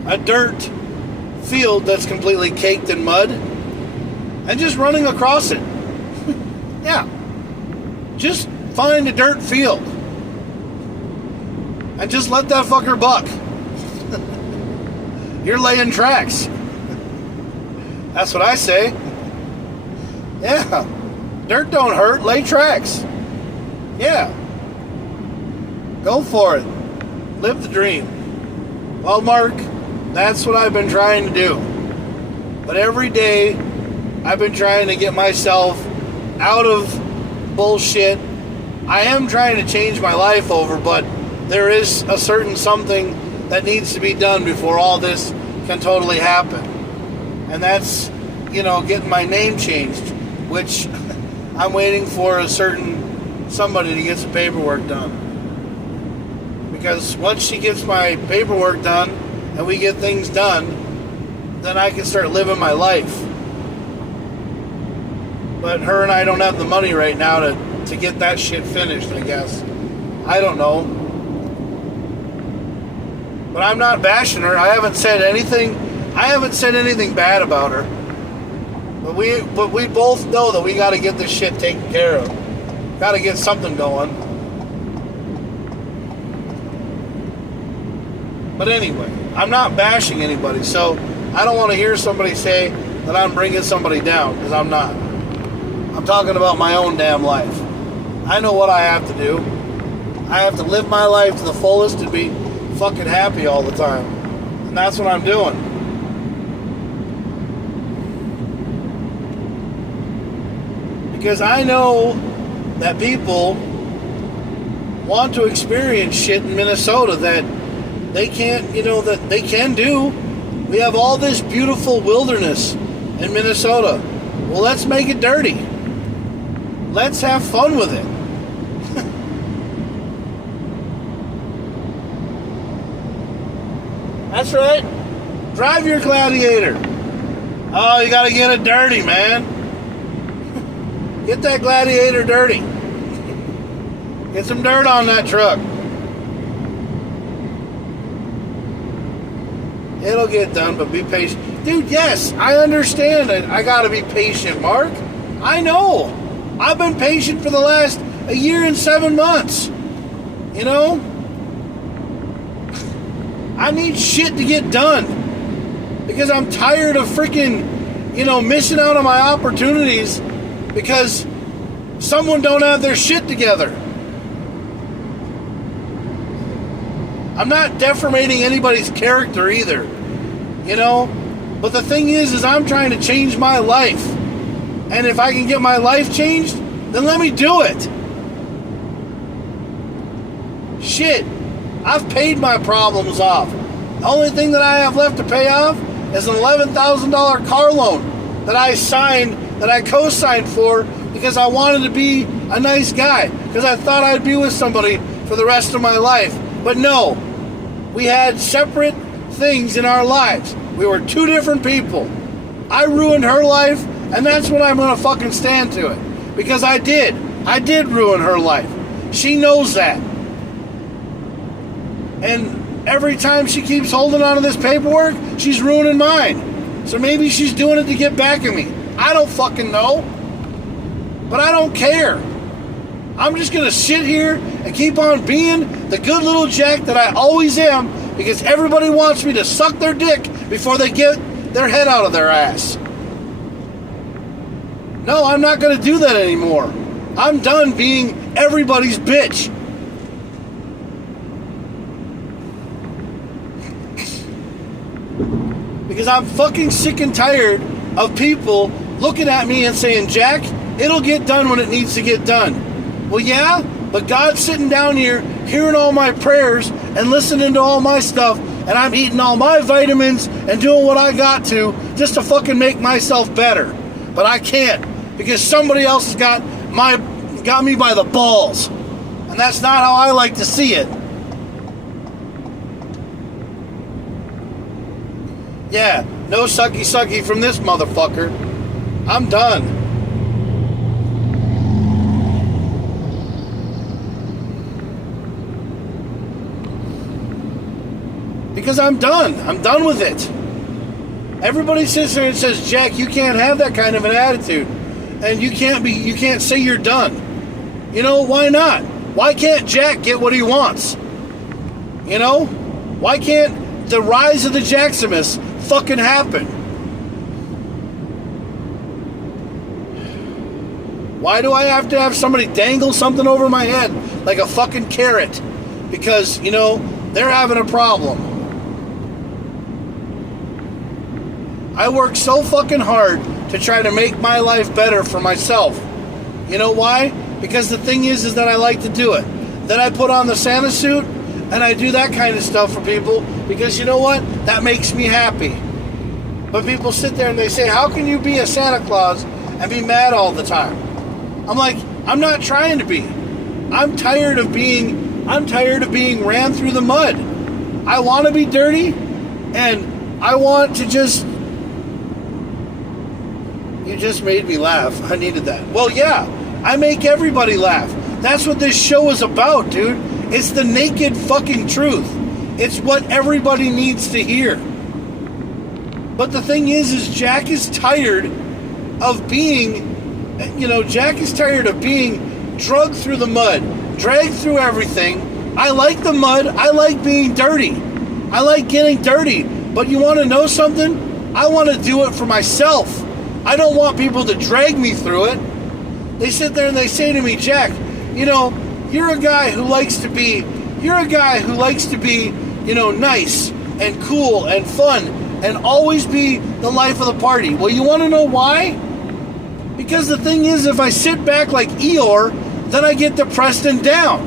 a dirt field that's completely caked in mud and just running across it. Yeah. Just find a dirt field and just let that fucker buck. You're laying tracks. That's what I say. Yeah. Dirt don't hurt. Lay tracks. Yeah. Go for it. Live the dream. Well, Mark, that's what I've been trying to do. But every day, I've been trying to get myself out of bullshit. I am trying to change my life over, but there is a certain something that needs to be done before all this can totally happen. And that's, getting my name changed, which I'm waiting for a certain somebody to get some paperwork done. Because once she gets my paperwork done and we get things done, then I can start living my life. But her and I don't have the money right now to get that shit finished, I guess. I don't know. But I'm not bashing her. I haven't said anything bad about her. But we both know that we got to get this shit taken care of. Got to get something going. But anyway, I'm not bashing anybody, so I don't want to hear somebody say that I'm bringing somebody down, because I'm not. I'm talking about my own damn life. I know what I have to do. I have to live my life to the fullest and be fucking happy all the time. And that's what I'm doing. Because I know that people want to experience shit in Minnesota that they can't, that they can do. We have all this beautiful wilderness in Minnesota. Well, let's make it dirty. Let's have fun with it. That's right. Drive your Gladiator. Oh, you gotta get it dirty, man. Get that Gladiator dirty. Get some dirt on that truck. It'll get done, but be patient. Dude, yes, I understand it. I gotta be patient, Mark. I know. I've been patient for the last 1 year and 7 months. I need shit to get done. Because I'm tired of freaking, missing out on my opportunities because someone don't have their shit together. I'm not defamating anybody's character either. But the thing is I'm trying to change my life. And if I can get my life changed, then let me do it. Shit. I've paid my problems off. The only thing that I have left to pay off is an $11,000 car loan that I co-signed for because I wanted to be a nice guy. Because I thought I'd be with somebody for the rest of my life. But no. We had separate things in our lives. We were two different people. I ruined her life, and that's what I'm going to fucking stand to it. Because I did. I did ruin her life. She knows that. And every time she keeps holding on to this paperwork, she's ruining mine. So maybe she's doing it to get back at me. I don't fucking know. But I don't care. I'm just going to sit here and keep on being the good little jack that I always am because everybody wants me to suck their dick before they get their head out of their ass. No, I'm not going to do that anymore. I'm done being everybody's bitch. Because I'm fucking sick and tired of people looking at me and saying, Jack, it'll get done when it needs to get done. Well, yeah, but God's sitting down here hearing all my prayers and listening to all my stuff, and I'm eating all my vitamins and doing what I got to just to fucking make myself better. But I can't because somebody else has got me by the balls. And that's not how I like to see it. Yeah, no sucky sucky from this motherfucker. I'm done. Because I'm done. I'm done with it. Everybody sits there and says, Jack, you can't have that kind of an attitude. And you can't say you're done. You know, why not? Why can't Jack get what he wants? You know? Why can't the rise of the Jacksomus fucking happen? Why do I have to have somebody dangle something over my head like a fucking carrot? Because, you know, they're having a problem. I work so fucking hard to try to make my life better for myself. You know why? Because the thing is that I like to do it. Then I put on the Santa suit and I do that kind of stuff for people because you know what? That makes me happy. But people sit there and they say, how can you be a Santa Claus and be mad all the time? I'm like, I'm not trying to be. I'm tired of being ran through the mud. I want to be dirty and I want to just... You just made me laugh. I needed that. Well, yeah, I make everybody laugh. That's what this show is about, dude. It's the naked fucking truth. It's what everybody needs to hear. But the thing is Jack is tired of being, Jack is tired of being drugged through the mud, dragged through everything. I like the mud. I like being dirty. I like getting dirty. But you want to know something? I want to do it for myself. I don't want people to drag me through it. They sit there and they say to me, Jack, you're a guy who likes to be, nice and cool and fun and always be the life of the party. Well, you want to know why? Because the thing is, if I sit back like Eeyore, then I get depressed and down.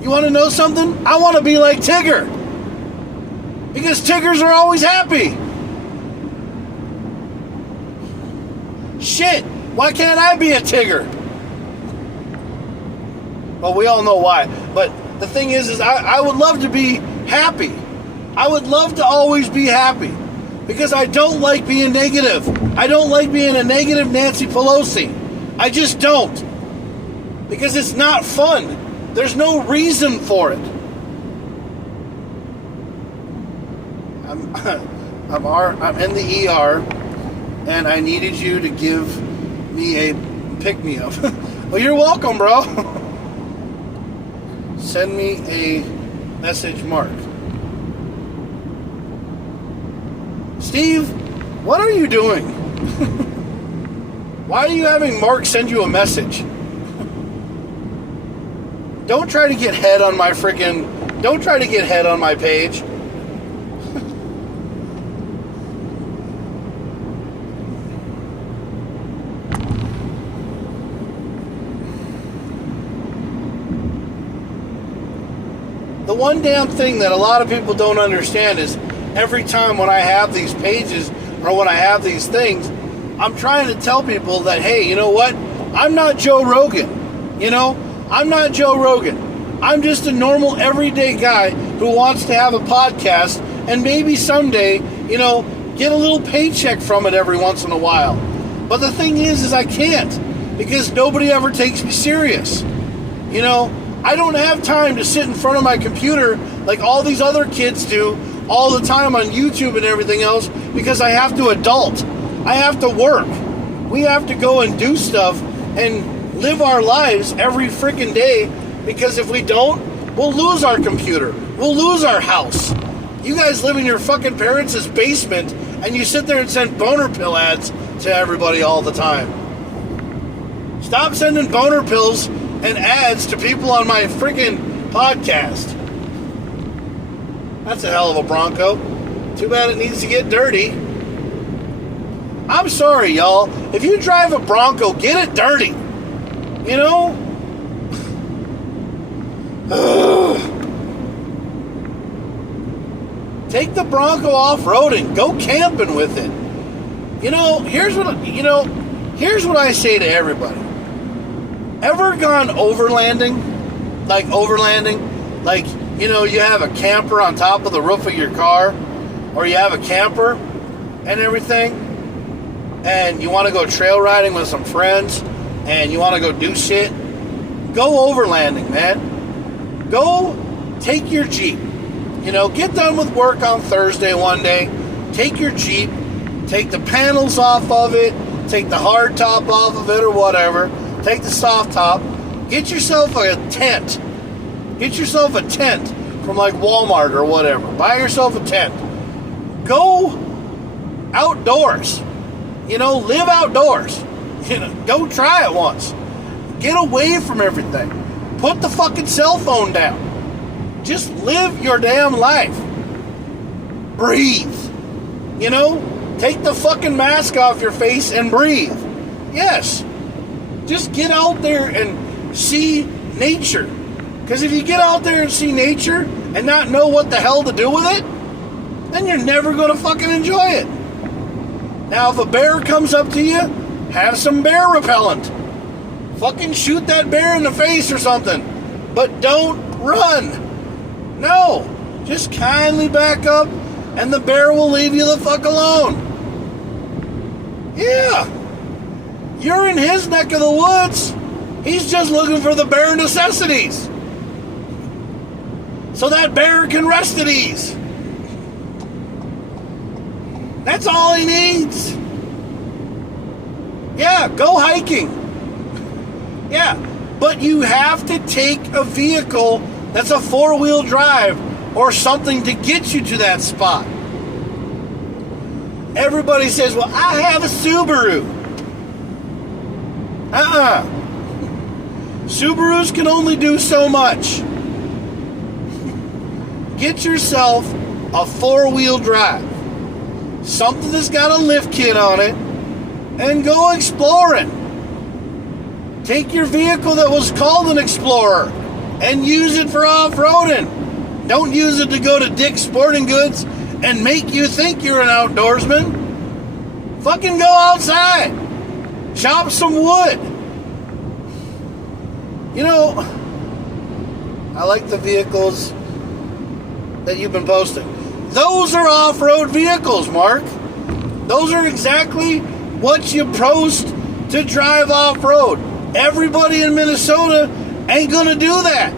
You want to know something? I want to be like Tigger. Because Tiggers are always happy. Shit, why can't I be a Tigger? Well, we all know why. But the thing is I would love to be happy. I would love to always be happy. Because I don't like being negative. I don't like being a negative Nancy Pelosi. I just don't. Because it's not fun. There's no reason for it. I'm in the ER. And I needed you to give me a pick-me-up. Well, you're welcome, bro. Send me a message, Mark. Steve, what are you doing? Why are you having Mark send you a message? Don't try to get head on my page. The one damn thing that a lot of people don't understand is every time when I have these pages or when I have these things, I'm trying to tell people that, hey, you know what? I'm not Joe Rogan. I'm not Joe Rogan. I'm just a normal, everyday guy who wants to have a podcast and maybe someday, get a little paycheck from it every once in a while. But the thing is I can't because nobody ever takes me serious. I don't have time to sit in front of my computer like all these other kids do all the time on YouTube and everything else because I have to adult. I have to work. We have to go and do stuff and live our lives every freaking day because if we don't, we'll lose our computer. We'll lose our house. You guys live in your fucking parents' basement and you sit there and send boner pill ads to everybody all the time. Stop sending boner pills and ads to people on my freaking podcast. That's a hell of a Bronco. Too bad it needs to get dirty. I'm sorry, y'all. If you drive a Bronco, get it dirty. Take the Bronco off-roading. Go camping with it. Here's what I say to everybody. Ever gone overlanding? Like, you have a camper on top of the roof of your car? or you have a camper and everything, and you want to go trail riding with some friends, and you want to go do shit, go overlanding, man. Go take your Jeep. You know, get done with work on Thursday one day, take your Jeep, take the panels off of it, take the hard top off of it or whatever, take the soft top, get yourself a tent. Get yourself a tent from like Walmart or whatever. Buy yourself a tent. Go outdoors. You know, live outdoors. You know, go try it once. Get away from everything. Put the fucking cell phone down. Just live your damn life. Breathe. You know, take the fucking mask off your face and breathe. Yes. Just get out there and see nature. Because if you get out there and see nature and not know what the hell to do with it, then you're never going to fucking enjoy it. Now, if a bear comes up to you, have some bear repellent. Fucking shoot that bear in the face or something. But don't run. No. Just kindly back up and the bear will leave you the fuck alone. Yeah. You're in his neck of the woods. He's just looking for the bare necessities. So that bear can rest at ease. That's all he needs. Yeah, go hiking. Yeah, but you have to take a vehicle that's a four-wheel drive or something to get you to that spot. Everybody says, well, I have a Subaru. Subarus can only do so much. Get yourself a four-wheel drive. Something that's got a lift kit on it, and go exploring. Take your vehicle that was called an Explorer and use it for off-roading. Don't use it to go to Dick's Sporting Goods and make you think you're an outdoorsman. Fucking go outside. Chop some wood. You know, I like the vehicles that you've been posting. Those are off-road vehicles, Mark. Those are exactly what you post to drive off-road. Everybody in Minnesota ain't gonna do that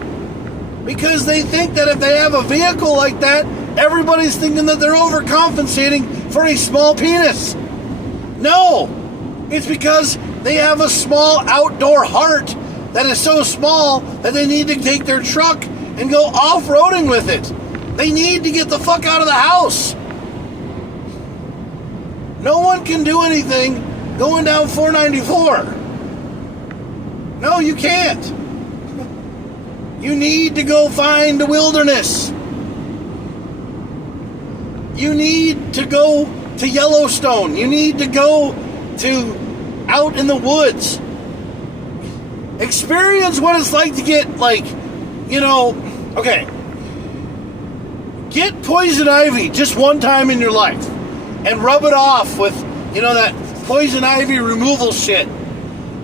because they think that if they have a vehicle like that, everybody's thinking that they're overcompensating for a small penis. No, it's because they have a small outdoor heart that is so small that they need to take their truck and go off-roading with it. They need to get the fuck out of the house. No one can do anything going down 494. No, you can't. You need to go find the wilderness. You need to go to Yellowstone. You need to go to out in the woods. Experience what it's like to get, like, you know, okay. Get poison ivy just one time in your life and rub it off with, you know, that poison ivy removal shit.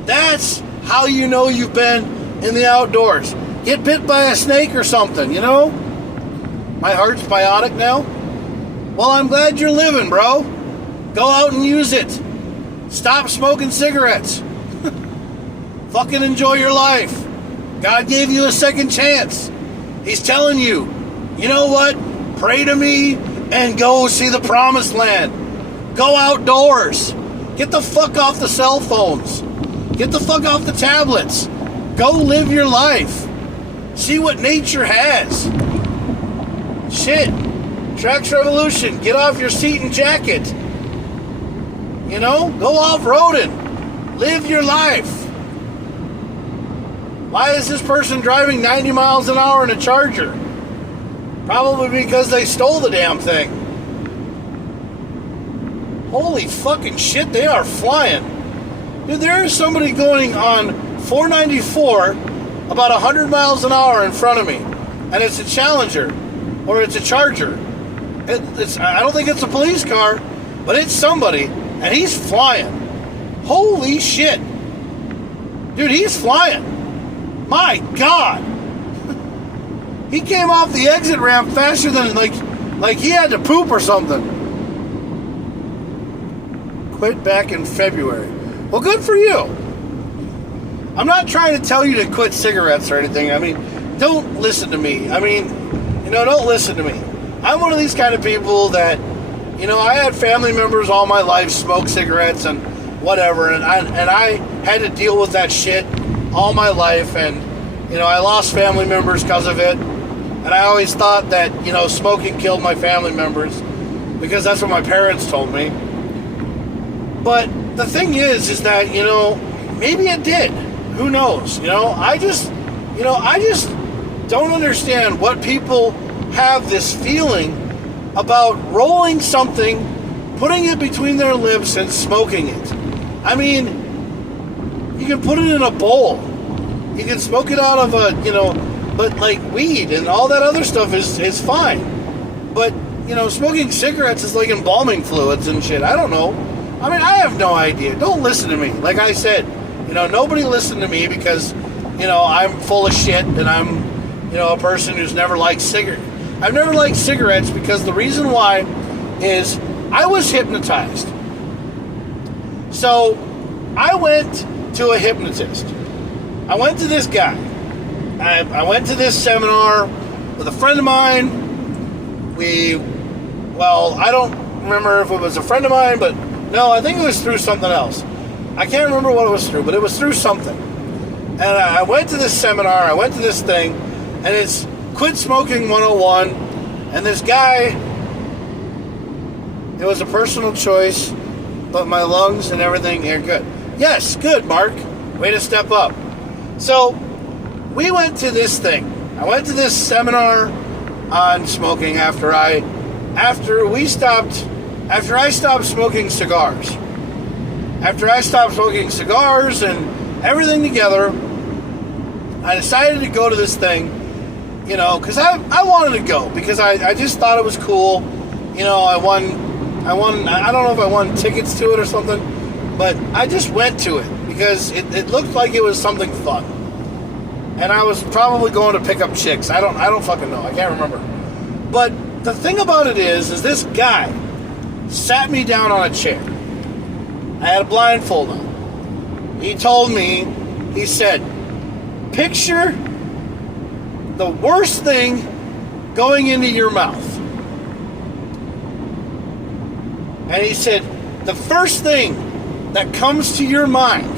That's how you know you've been in the outdoors. Get bit by a snake or something, you know? My heart's biotic now. Well, I'm glad you're living, bro. Go out and use it. Stop smoking cigarettes. Fucking enjoy your life. God gave you a second chance. He's telling you, you know what? Pray to me and go see the promised land. Go outdoors. Get the fuck off the cell phones. Get the fuck off the tablets. Go live your life. See what nature has. Shit. Trax Revolution. Get off your seat and jacket. You know? Go off-roading. Live your life. Why is this person driving 90 miles an hour in a Charger? Probably because they stole the damn thing. Holy fucking shit, they are flying. Dude, there is somebody going on 494 about 100 miles an hour in front of me. And it's a Challenger. Or it's a Charger. I don't think it's a police car, but it's somebody. And he's flying. Holy shit. Dude, he's flying. My God. He came off the exit ramp faster than, like, Like he had to poop or something. Quit back in February. Well, good for you. I'm not trying to tell you to quit cigarettes or anything. I mean, don't listen to me. I mean, don't listen to me. I'm one of these kind of people that, I had family members all my life smoke cigarettes and whatever, and I had to deal with that shit all my life, and, I lost family members because of it, and I always thought that, smoking killed my family members, because that's what my parents told me. But the thing is that, maybe it did. Who knows? I just don't understand what people have this feeling about rolling something, putting it between their lips and smoking it. I mean, you can put it in a bowl. You can smoke it out of but like weed and all that other stuff is fine. But, smoking cigarettes is like embalming fluids and shit. I don't know. I mean, I have no idea. Don't listen to me. Like I said, nobody listened to me because, I'm full of shit and I'm, a person who's never liked cigarettes. I've never liked cigarettes because the reason why is I was hypnotized. So I went to a hypnotist. I went to this guy. I went to this seminar with a friend of mine. I don't remember if it was a friend of mine, but no, I think it was through something else. I can't remember what it was through, but it was through something. And I went to this seminar, I went to this thing, and it's Quit Smoking 101, and this guy, it was a personal choice, but my lungs and everything are good. Yes, good, Mark. Way to step up. So, we went to this thing. I went to this seminar on smoking after I stopped smoking cigars. After I stopped smoking cigars and everything together, I decided to go to this thing, because I wanted to go, because I just thought it was cool. I don't know if I won tickets to it or something, but I just went to it because it looked like it was something fun. And I was probably going to pick up chicks. I don't fucking know. I can't remember. But the thing about it is this guy sat me down on a chair. I had a blindfold on. He told me, he said, picture the worst thing going into your mouth. And he said, the first thing that comes to your mind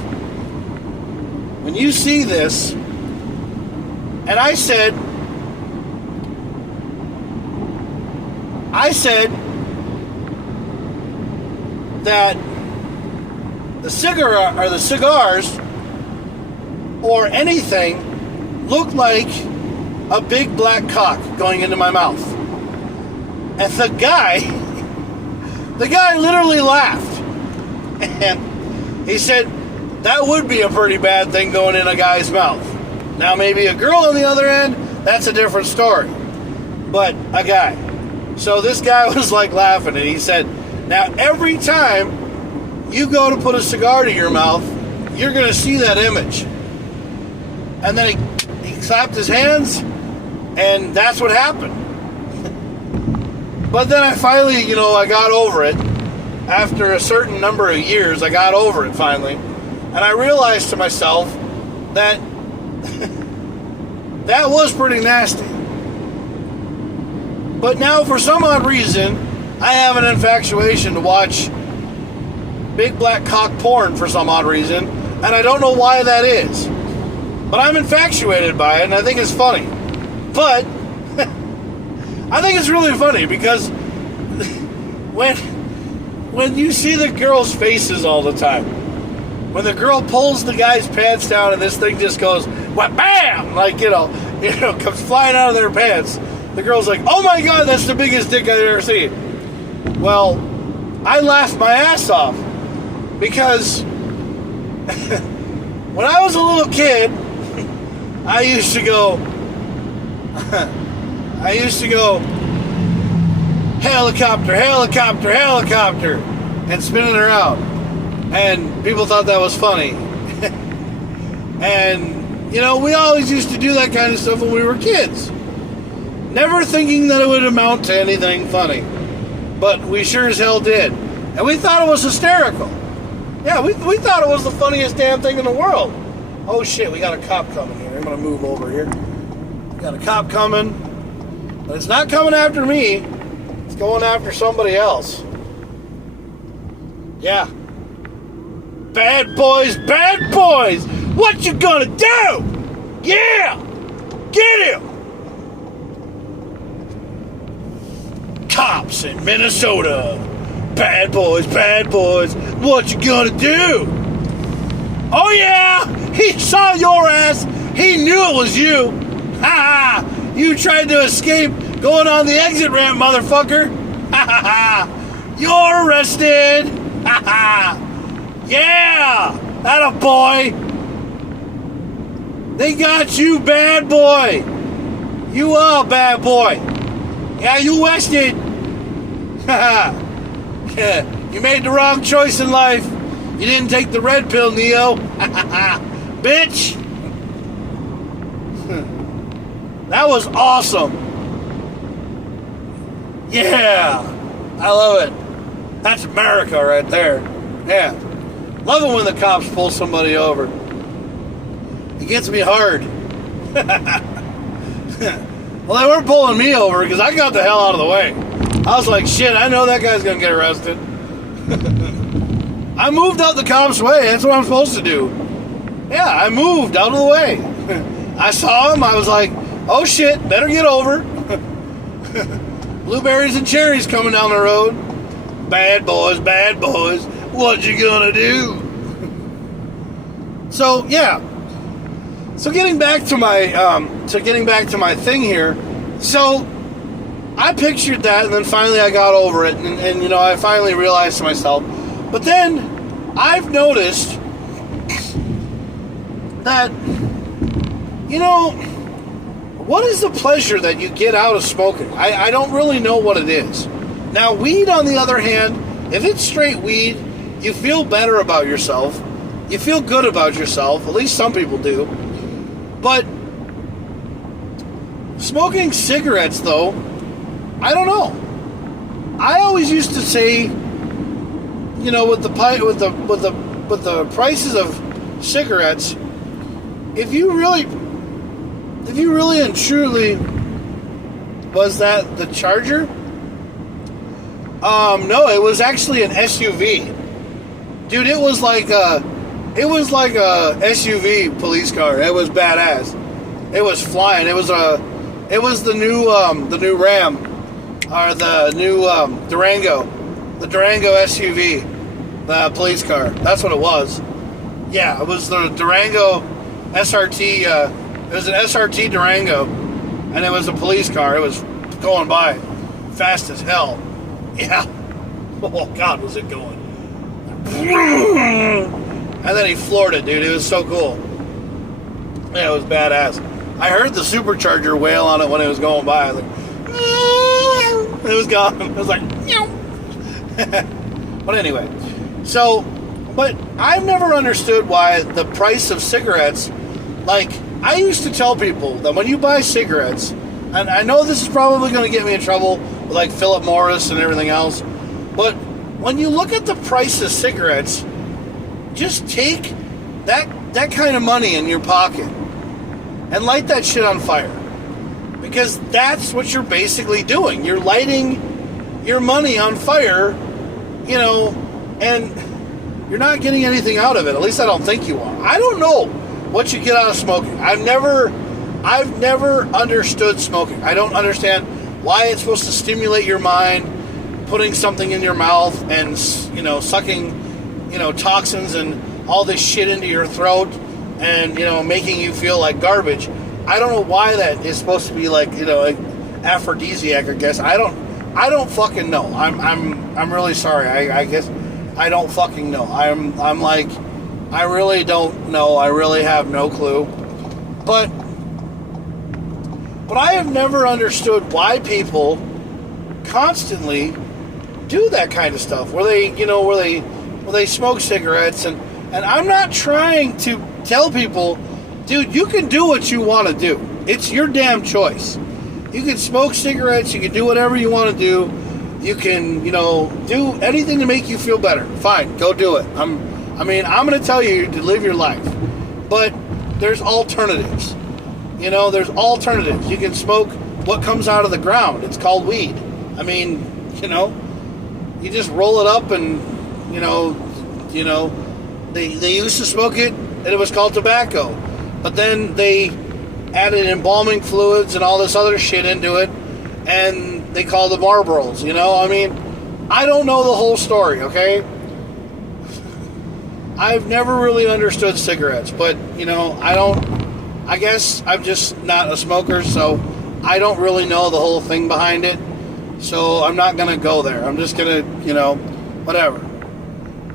when you see this, and I said that the cigars or anything looked like a big black cock going into my mouth. And the guy literally laughed. And he said, that would be a pretty bad thing going in a guy's mouth. Now maybe a girl on the other end, that's a different story. But a guy. So this guy was like laughing, and he said, now every time you go to put a cigar to your mouth, you're going to see that image. And then he clapped his hands, and that's what happened. But then I finally, I got over it. After a certain number of years, I got over it finally. And I realized to myself that that was pretty nasty. But now, for some odd reason, I have an infatuation to watch big black cock porn for some odd reason, and I don't know why that is. But I'm infatuated by it, and I think it's funny. But I think it's really funny because when you see the girls' faces all the time, when the girl pulls the guy's pants down and this thing just goes, bam, like, comes flying out of their pants, the girl's like, oh my God, that's the biggest dick I've ever seen. Well, I laughed my ass off because when I was a little kid, I used to go, helicopter, helicopter, helicopter, and spinning around. And people thought that was funny. And, we always used to do that kind of stuff when we were kids. never thinking that it would amount to anything funny. But we sure as hell did. And we thought it was hysterical. Yeah, we thought it was the funniest damn thing in the world. Oh shit, we got a cop coming here. I'm gonna move over here. We got a cop coming. But it's not coming after me. It's going after somebody else. Yeah. Bad boys, bad boys! What you gonna do? Yeah! Get him! Cops in Minnesota. Bad boys, what you gonna do? Oh yeah! He saw your ass! He knew it was you! Ha ha! You tried to escape going on the exit ramp, motherfucker! Ha ha ha! You're arrested! Ha ha! Yeah! Atta boy! They got you, bad boy! You are a bad boy! Yeah, you arrested! Ha ha! Yeah, you made the wrong choice in life. You didn't take the red pill, Neo. Bitch! That was awesome. Yeah! I love it. That's America right there. Yeah. Love it when the cops pull somebody over. It gets me hard. Well, they weren't pulling me over because I got the hell out of the way. I was like, shit, I know that guy's going to get arrested. I moved out the cop's way. That's what I'm supposed to do. Yeah, I moved out of the way. I saw him. I was like, oh shit, better get over. Blueberries and cherries coming down the road. Bad boys, what you gonna do? So, yeah. So getting back to my thing here. So I pictured that, and then finally I got over it, and you know, I finally realized to myself. But then I've noticed that, you know, what is the pleasure that you get out of smoking? I don't really know what it is. Now, weed, on the other hand, if it's straight weed, you feel better about yourself. You feel good about yourself. At least some people do. But smoking cigarettes, though, I don't know. I always used to say, you know, with the prices of cigarettes, if you really and truly, was that the Charger? No, it was actually an SUV. Dude, it was like a SUV police car. It was badass. It was flying. It was the new Ram, or the new Durango, the Durango SUV, the police car. That's what it was. Yeah, it was the Durango SRT. It was an SRT Durango, and it was a police car. It was going by fast as hell. Yeah. Oh God, was it going? And then he floored it, dude. It was so cool. Yeah, it was badass. I heard the supercharger wail on it when it was going by. I was like, it was gone. I was like, but anyway. So, but I've never understood why the price of cigarettes, like, I used to tell people that when you buy cigarettes, and I know this is probably going to get me in trouble with like Philip Morris and everything else, but when you look at the price of cigarettes, just take that kind of money in your pocket and light that shit on fire. Because that's what you're basically doing. You're lighting your money on fire, you know, and you're not getting anything out of it. At least I don't think you are. I don't know what you get out of smoking. I've never understood smoking. I don't understand why it's supposed to stimulate your mind, putting something in your mouth and, you know, sucking, you know, toxins and all this shit into your throat and, you know, making you feel like garbage. I don't know why that is supposed to be like, you know, like aphrodisiac, I guess. I don't fucking know. I'm really sorry. I guess I don't fucking know. I'm like, I really don't know. I really have no clue. But I have never understood why people constantly do that kind of stuff, where they, you know, where they smoke cigarettes, and I'm not trying to tell people, dude, you can do what you want to do. It's your damn choice. You can smoke cigarettes. You can do whatever you want to do. You can, do anything to make you feel better. Fine, go do it. I'm going to tell you to live your life. But there's alternatives. There's alternatives. You can smoke what comes out of the ground. It's called weed. You just roll it up and, they used to smoke it and it was called tobacco. But then they added embalming fluids and all this other shit into it, and they call them Marlboros. I don't know the whole story, okay? I've never really understood cigarettes, but, I guess I'm just not a smoker, so I don't really know the whole thing behind it. So I'm not going to go there. I'm just going to, whatever.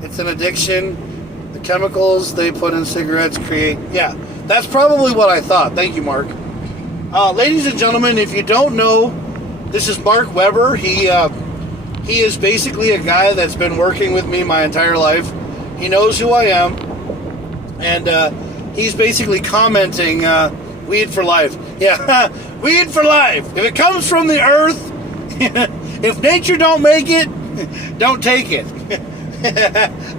It's an addiction. The chemicals they put in cigarettes create, yeah. That's probably what I thought. Thank you, Mark. Ladies and gentlemen, if you don't know, this is Mark Weber. He is basically a guy that's been working with me my entire life. He knows who I am. And he's basically commenting, weed for life. Yeah, weed for life. If it comes from the earth, if nature don't make it, don't take it.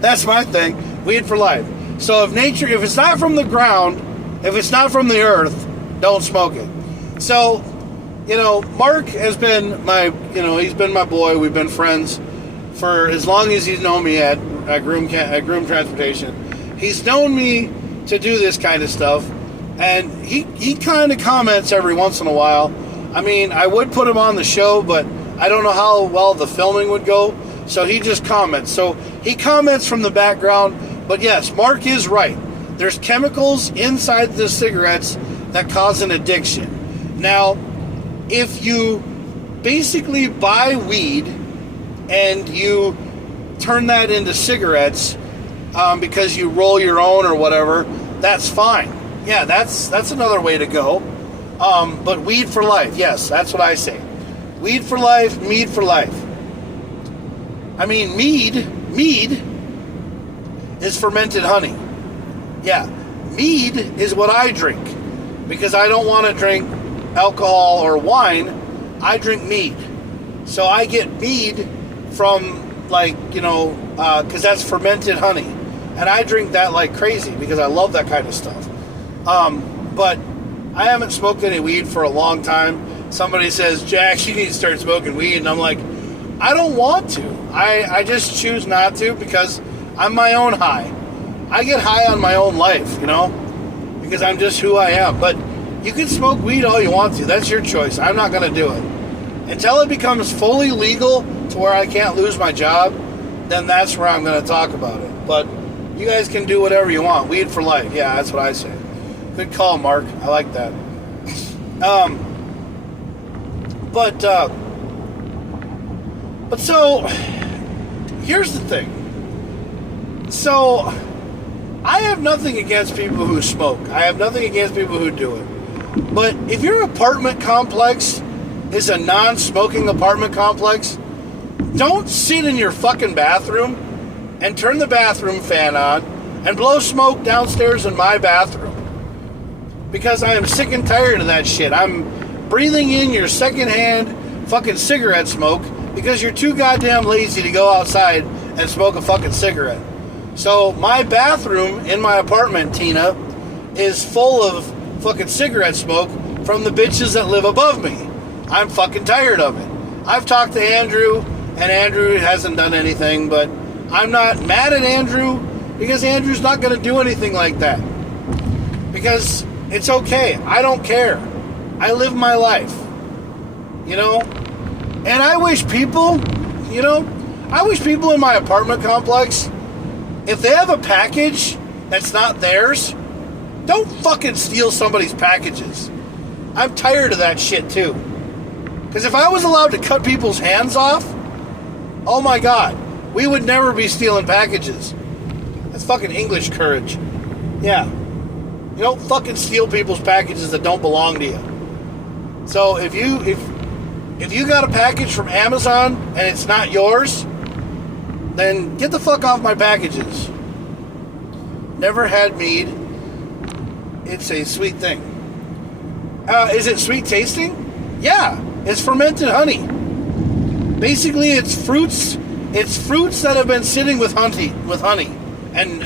That's my thing. Weed for life. So if it's not from the ground, if it's not from the earth, don't smoke it. So, Mark has been he's been my boy. We've been friends for as long as he's known me at Groom Transportation. He's known me to do this kind of stuff, and he kind of comments every once in a while. I would put him on the show, but I don't know how well the filming would go, so he just comments. So he comments from the background, but yes, Mark is right. There's chemicals inside the cigarettes that cause an addiction. Now, if you basically buy weed and you turn that into cigarettes because you roll your own or whatever, that's fine. Yeah, that's another way to go. But weed for life, yes, that's what I say. Weed for life, mead for life. Mead is fermented honey. Yeah, mead is what I drink because I don't want to drink alcohol or wine. I drink mead. So I get mead from because that's fermented honey. And I drink that like crazy because I love that kind of stuff. But I haven't smoked any weed for a long time. Somebody says, Jax, you need to start smoking weed. And I'm like, I don't want to. I just choose not to because I'm my own high. I get high on my own life, because I'm just who I am. But you can smoke weed all you want to. That's your choice. I'm not going to do it. Until it becomes fully legal to where I can't lose my job, then that's where I'm going to talk about it. But you guys can do whatever you want. Weed for life. Yeah, that's what I say. Good call, Mark. I like that. But so, here's the thing. So, I have nothing against people who smoke. I have nothing against people who do it. But if your apartment complex is a non-smoking apartment complex, don't sit in your fucking bathroom and turn the bathroom fan on and blow smoke downstairs in my bathroom. Because I am sick and tired of that shit. I'm breathing in your secondhand fucking cigarette smoke because you're too goddamn lazy to go outside and smoke a fucking cigarette. So my bathroom in my apartment, Tina, is full of fucking cigarette smoke from the bitches that live above me. I'm fucking tired of it. I've talked to Andrew, and Andrew hasn't done anything, but I'm not mad at Andrew because Andrew's not going to do anything like that. Because it's okay. I don't care. I live my life. And I wish people, in my apartment complex, if they have a package that's not theirs, don't fucking steal somebody's packages. I'm tired of that shit too. Because if I was allowed to cut people's hands off, oh my God, we would never be stealing packages. That's fucking English courage. Yeah. You don't fucking steal people's packages that don't belong to you. So if you got a package from Amazon and it's not yours, then get the fuck off my packages. Never had mead. It's a sweet thing. Is it sweet tasting? Yeah, it's fermented honey. Basically, it's fruits. It's fruits that have been sitting with honey, and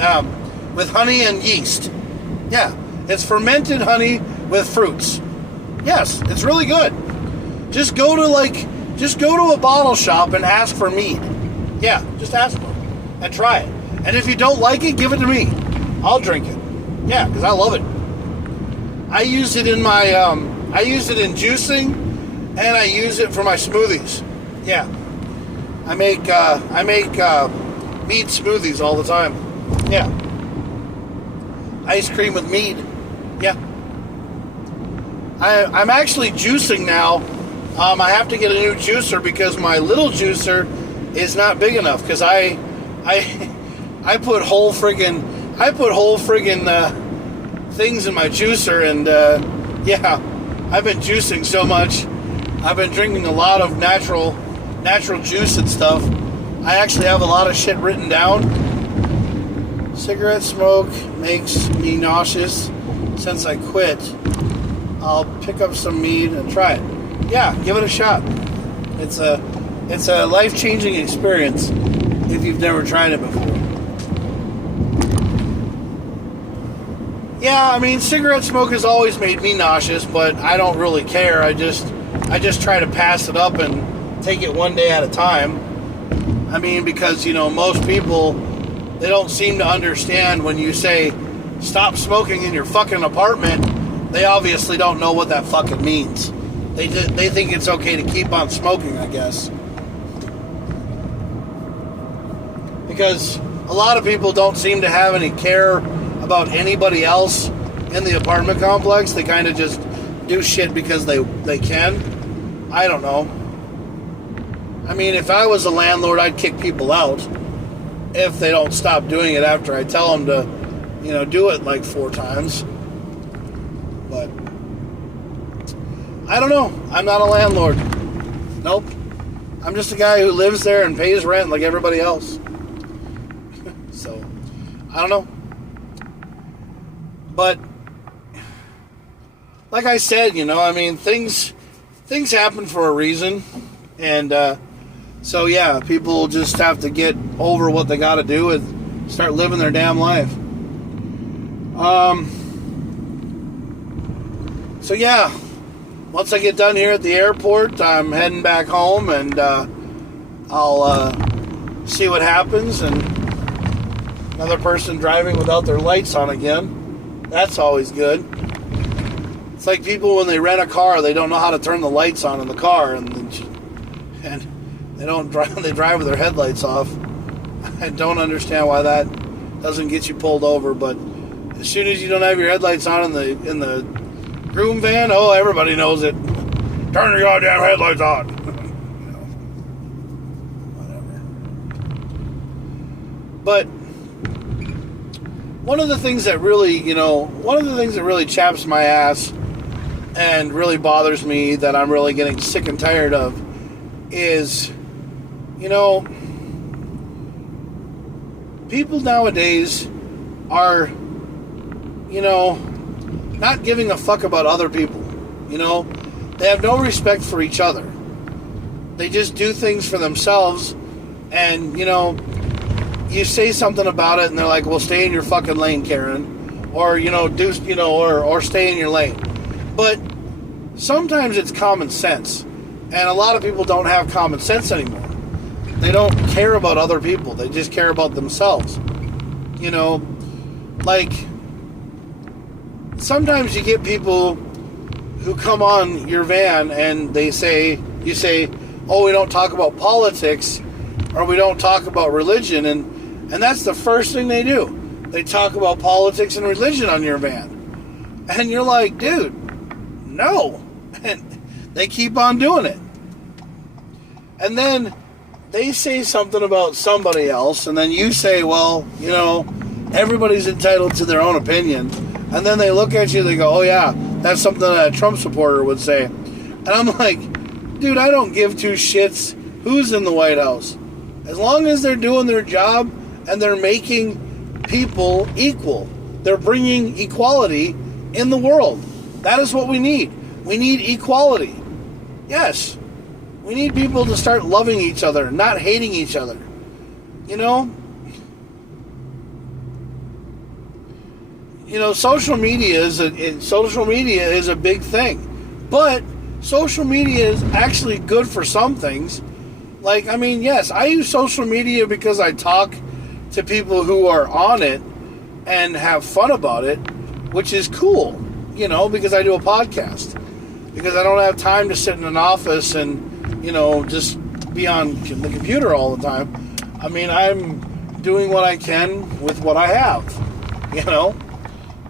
yeast. Yeah, it's fermented honey with fruits. Yes, it's really good. Just go to a bottle shop and ask for mead. Yeah, just ask them and try it. And if you don't like it, give it to me. I'll drink it. Yeah, because I love it. I use it in my I use it in juicing, and I use it for my smoothies. Yeah, I make mead smoothies all the time. Yeah, ice cream with mead. Yeah, I'm actually juicing now. I have to get a new juicer because my little juicer is not big enough. Because I put whole friggin' things in my juicer, and yeah, I've been juicing so much. I've been drinking a lot of natural juice and stuff. I actually have a lot of shit written down. Cigarette smoke makes me nauseous. Since I quit, I'll pick up some mead and try it. Yeah, give it a shot. It's a life-changing experience if you've never tried it before. Yeah, I mean, cigarette smoke has always made me nauseous, but I don't really care. I just try to pass it up and take it one day at a time. I mean, because, most people, they don't seem to understand when you say, stop smoking in your fucking apartment. They obviously don't know what that fucking means. They think it's okay to keep on smoking, I guess. Because a lot of people don't seem to have any care about anybody else in the apartment complex. They kind of just do shit because they can. I don't know. I mean, if I was a landlord, I'd kick people out if they don't stop doing it after I tell them to, do it like 4 times. But I don't know. I'm not a landlord. Nope. I'm just a guy who lives there and pays rent like everybody else. So, I don't know. But like I said, I mean, things happen for a reason. And so, yeah, people just have to get over what they got to do and start living their damn life. So, yeah, once I get done here at the airport, I'm heading back home, and I'll see what happens. And another person driving without their lights on again. That's always good. It's like people when they rent a car, they don't know how to turn the lights on in the car, and they don't drive. They drive with their headlights off. I don't understand why that doesn't get you pulled over. But as soon as you don't have your headlights on in the groom van, oh, everybody knows it. Turn your goddamn headlights on. Whatever. But one of the things that really, chaps my ass and really bothers me, that I'm really getting sick and tired of, is, people nowadays are, not giving a fuck about other people. They have no respect for each other. They just do things for themselves, and, you say something about it, and they're like, well, stay in your fucking lane, Karen. Or, or stay in your lane. But sometimes it's common sense. And a lot of people don't have common sense anymore. They don't care about other people. They just care about themselves. Like, sometimes you get people who come on your van and you say, oh, we don't talk about politics, or we don't talk about religion, and that's the first thing they do. They talk about politics and religion on your van. And you're like, dude, no. And they keep on doing it. And then they say something about somebody else, and then you say, well, everybody's entitled to their own opinion. And then they look at you, they go, oh yeah, that's something that a Trump supporter would say. And I'm like, dude, I don't give 2 shits who's in the White House. As long as they're doing their job and they're making people equal. They're bringing equality in the world. That is what we need. We need equality. Yes, we need people to start loving each other, not hating each other. You know? Social media is a big thing. But social media is actually good for some things. Like, I mean, yes, I use social media because I talk to people who are on it and have fun about it, which is cool, because I do a podcast. Because I don't have time to sit in an office and, just be on the computer all the time. I mean, I'm doing what I can with what I have,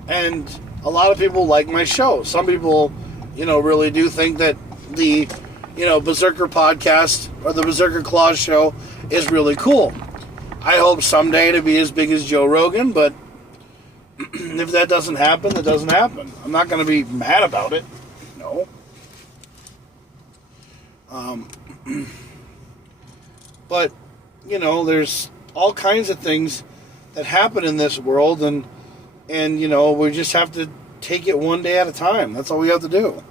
And a lot of people like my show. Some people, really do think that the, Berserker podcast or the Berserker Claws show is really cool. I hope someday to be as big as Joe Rogan, but if that doesn't happen, that doesn't happen. I'm not going to be mad about it. No. But, there's all kinds of things that happen in this world, and we just have to take it one day at a time. That's all we have to do.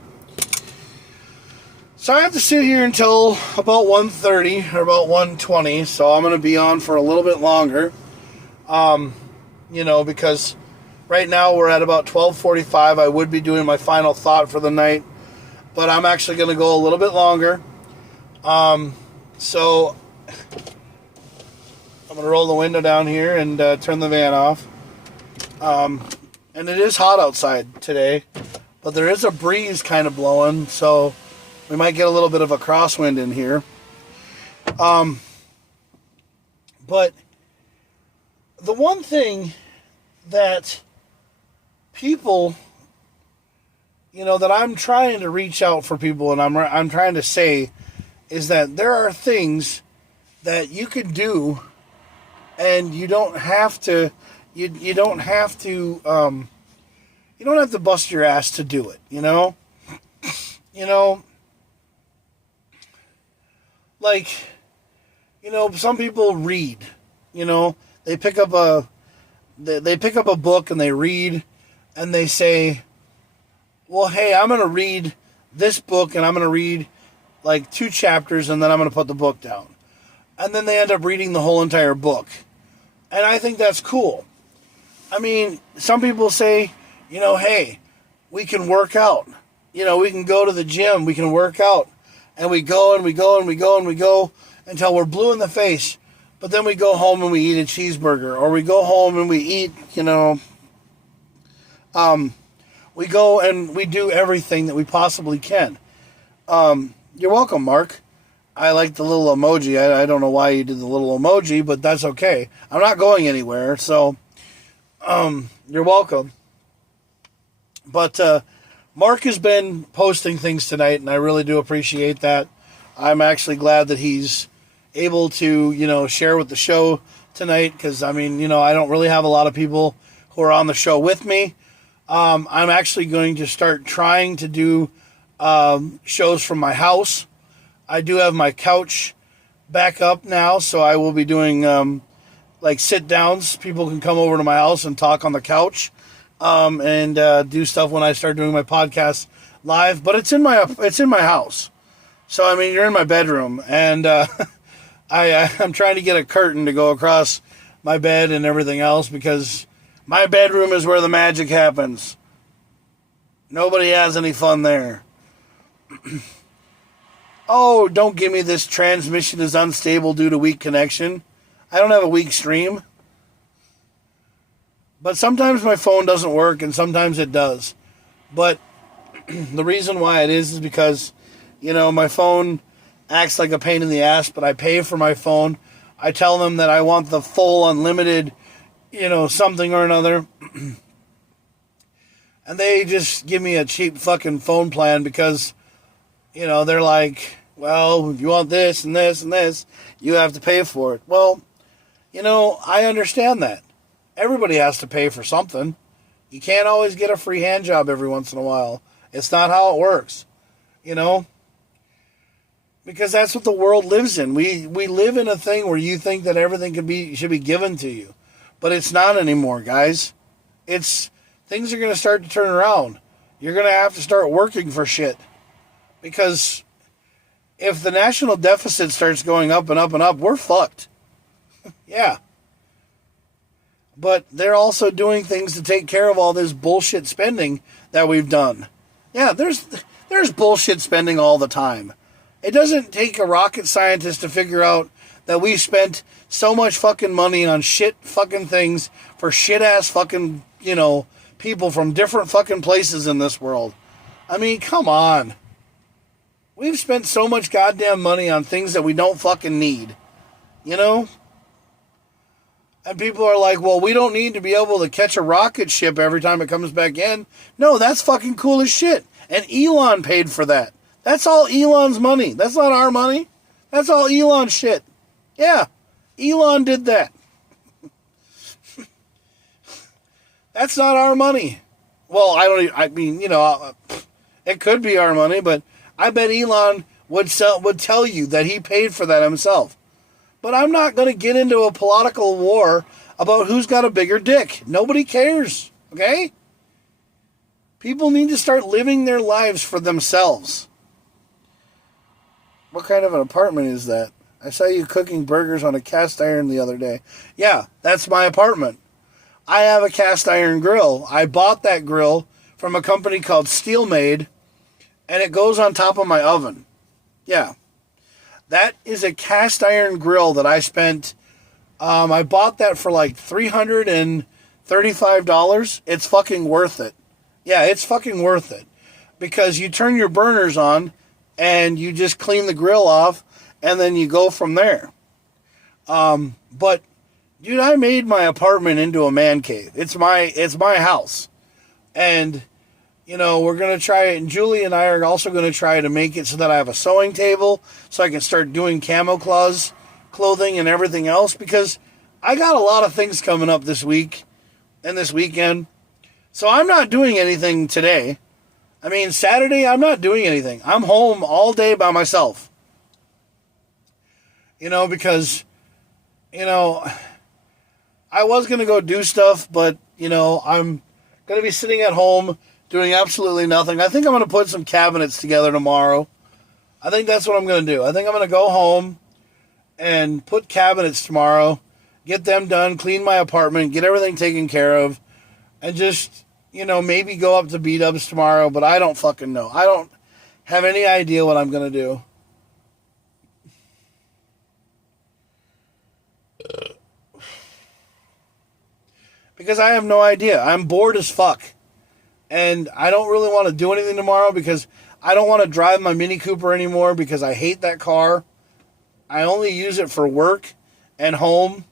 So I have to sit here until about 1:30 or about 1:20, so I'm going to be on for a little bit longer. Because right now we're at about 12:45. I would be doing my final thought for the night, but I'm actually going to go a little bit longer. So I'm going to roll the window down here and turn the van off. And it is hot outside today, but there is a breeze kind of blowing, so we might get a little bit of a crosswind in here. But the one thing that people, that I'm trying to reach out for people, and I'm trying to say, is that there are things that you can do, and you don't have to. You don't have to. You don't have to bust your ass to do it. Like, some people read. They pick up a book and they read, and they say, "Well, hey, I'm going to read this book, and I'm going to read like 2 chapters, and then I'm going to put the book down." And then they end up reading the whole entire book. And I think that's cool. I mean, some people say, hey, we can work out. We can go to the gym, we can work out. And we go and we go and we go and we go until we're blue in the face. But then we go home and we eat a cheeseburger. Or we go home and we eat, we go and we do everything that we possibly can. You're welcome, Mark. I like the little emoji. I don't know why you did the little emoji, but that's okay. I'm not going anywhere, so you're welcome. But Mark has been posting things tonight, and I really do appreciate that. I'm actually glad that he's able to, share with the show tonight, because, I don't really have a lot of people who are on the show with me. I'm actually going to start trying to do shows from my house. I do have my couch back up now, so I will be doing like sit-downs. People can come over to my house and talk on the couch and do stuff when I start doing my podcast live. But it's in my house, so you're in my bedroom, and I'm trying to get a curtain to go across my bed and everything else, because my bedroom is where the magic happens. Nobody has any fun there. Oh, don't give me this transmission is unstable due to weak connection. I don't have a weak stream. But sometimes my phone doesn't work, and sometimes it does. But the reason why it is because, my phone acts like a pain in the ass, but I pay for my phone. I tell them that I want the full unlimited, something or another. And they just give me a cheap fucking phone plan because, they're like, well, if you want this and this and this, you have to pay for it. Well, I understand that. Everybody has to pay for something. You can't always get a free hand job every once in a while. It's not how it works, because that's what the world lives in. We live in a thing where you think that everything should be given to you, but it's not anymore, guys. Things are going to start to turn around. You're going to have to start working for shit, because if the national deficit starts going up and up and up, we're fucked. Yeah. But they're also doing things to take care of all this bullshit spending that we've done. Yeah, there's bullshit spending all the time. It doesn't take a rocket scientist to figure out that we spent so much fucking money on shit fucking things for shit ass fucking, people from different fucking places in this world. I mean, come on. We've spent so much goddamn money on things that we don't fucking need. And people are like, well, we don't need to be able to catch a rocket ship every time it comes back in. No, that's fucking cool as shit. And Elon paid for that. That's all Elon's money. That's not our money. That's all Elon shit. Yeah, Elon did that. That's not our money. Well, it could be our money, but I bet Elon would tell you that he paid for that himself. But I'm not going to get into a political war about who's got a bigger dick. Nobody cares, okay? People need to start living their lives for themselves. What kind of an apartment is that? I saw you cooking burgers on a cast iron the other day. Yeah, that's my apartment. I have a cast iron grill. I bought that grill from a company called Steelmade, and it goes on top of my oven. Yeah. That is a cast iron grill that I spent, I bought that for like $335. It's fucking worth it. Yeah, it's fucking worth it. Because you turn your burners on, and you just clean the grill off, and then you go from there. But, dude, I made my apartment into a man cave. It's my house. And, we're going to try it, and Julie and I are also going to try to make it so that I have a sewing table, so I can start doing camo clothing and everything else, because I got a lot of things coming up this week and this weekend. So I'm not doing anything today. I mean, Saturday, I'm not doing anything. I'm home all day by myself. Because, I was going to go do stuff, but, I'm going to be sitting at home doing absolutely nothing. I think I'm going to put some cabinets together tomorrow. I think that's what I'm going to do. I think I'm going to go home and put cabinets tomorrow, get them done, clean my apartment, get everything taken care of, and just, maybe go up to B-Dubs tomorrow, but I don't fucking know. I don't have any idea what I'm going to do. Because I have no idea. I'm bored as fuck. And I don't really want to do anything tomorrow because I don't want to drive my Mini Cooper anymore because I hate that car. I only use it for work and home.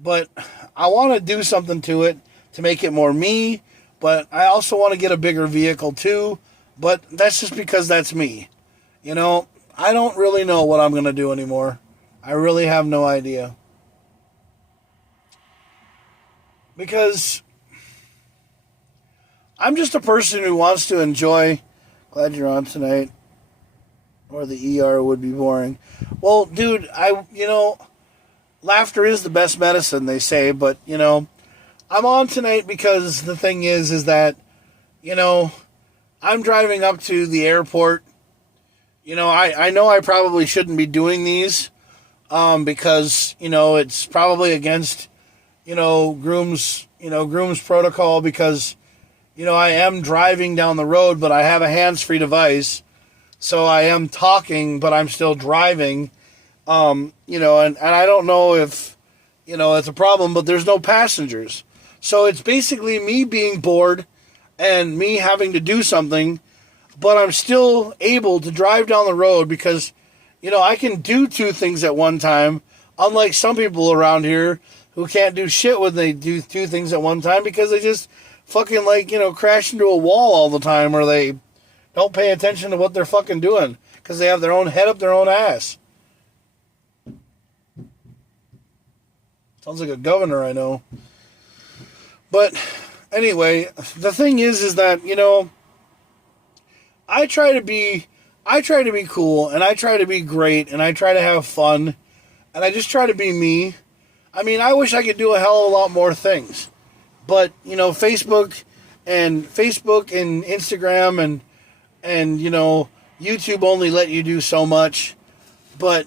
But I want to do something to it to make it more me. But I also want to get a bigger vehicle too. But that's just because that's me. I don't really know what I'm going to do anymore. I really have no idea. Because I'm just a person who wants to enjoy. Glad you're on tonight. Or the ER would be boring. Well, dude, laughter is the best medicine, they say. But, I'm on tonight because the thing is that, I'm driving up to the airport. I know I probably shouldn't be doing these. Because, it's probably against, groom's protocol because, I am driving down the road, but I have a hands-free device. So I am talking, but I'm still driving. And I don't know if, it's a problem, but there's no passengers. So it's basically me being bored and me having to do something, but I'm still able to drive down the road because, I can do two things at one time, unlike some people around here who can't do shit when they do two things at one time because they just fucking crash into a wall all the time or they don't pay attention to what they're fucking doing because they have their own head up their own ass. Sounds like a governor I know. But anyway, the thing is that, I try to be cool and I try to be great and I try to have fun and I just try to be me. I mean, I wish I could do a hell of a lot more things. But, Facebook and Instagram and YouTube only let you do so much. But,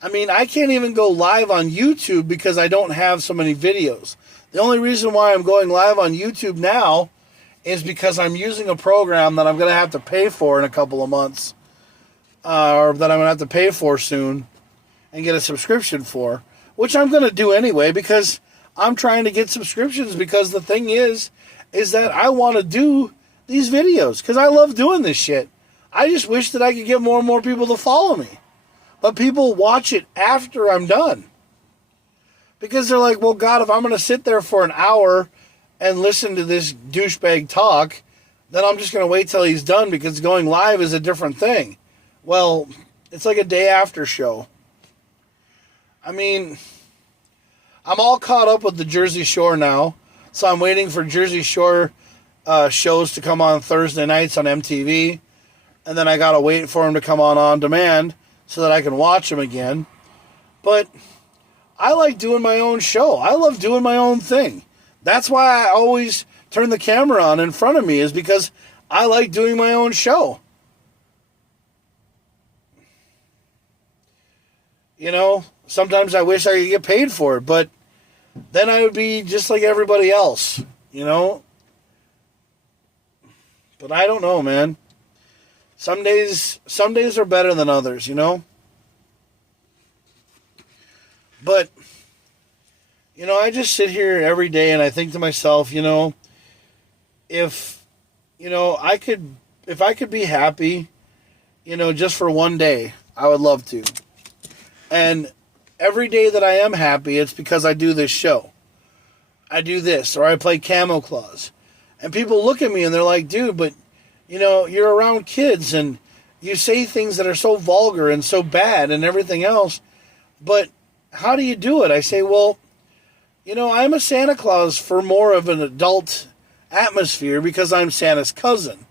I mean, I can't even go live on YouTube because I don't have so many videos. The only reason why I'm going live on YouTube now is because I'm using a program that I'm going to have to pay for in a couple of months. Or that I'm going to have to pay for soon and get a subscription for. Which I'm going to do anyway because I'm trying to get subscriptions because the thing is that I want to do these videos because I love doing this shit. I just wish that I could get more and more people to follow me. But people watch it after I'm done. Because they're like, well, God, if I'm going to sit there for an hour and listen to this douchebag talk, then I'm just going to wait till he's done because going live is a different thing. Well, it's like a day after show. I mean, I'm all caught up with the Jersey Shore now. So I'm waiting for Jersey Shore shows to come on Thursday nights on MTV. And then I got to wait for them to come on demand so that I can watch them again. But I like doing my own show. I love doing my own thing. That's why I always turn the camera on in front of me, is because I like doing my own show. You know, sometimes I wish I could get paid for it, but then I would be just like everybody else, you know? But I don't know, man. Some days are better than others, you know? But, you know, I just sit here every day and I think to myself, you know, if I could be happy, you know, just for one day, I would love to. And every day that I am happy, it's because I do this show. I do this, or I play Camo Claws. And people look at me and they're like, dude, but, you know, you're around kids and you say things that are so vulgar and so bad and everything else. But how do you do it? I say, well, you know, I'm a Santa Claus for more of an adult atmosphere because I'm Santa's cousin.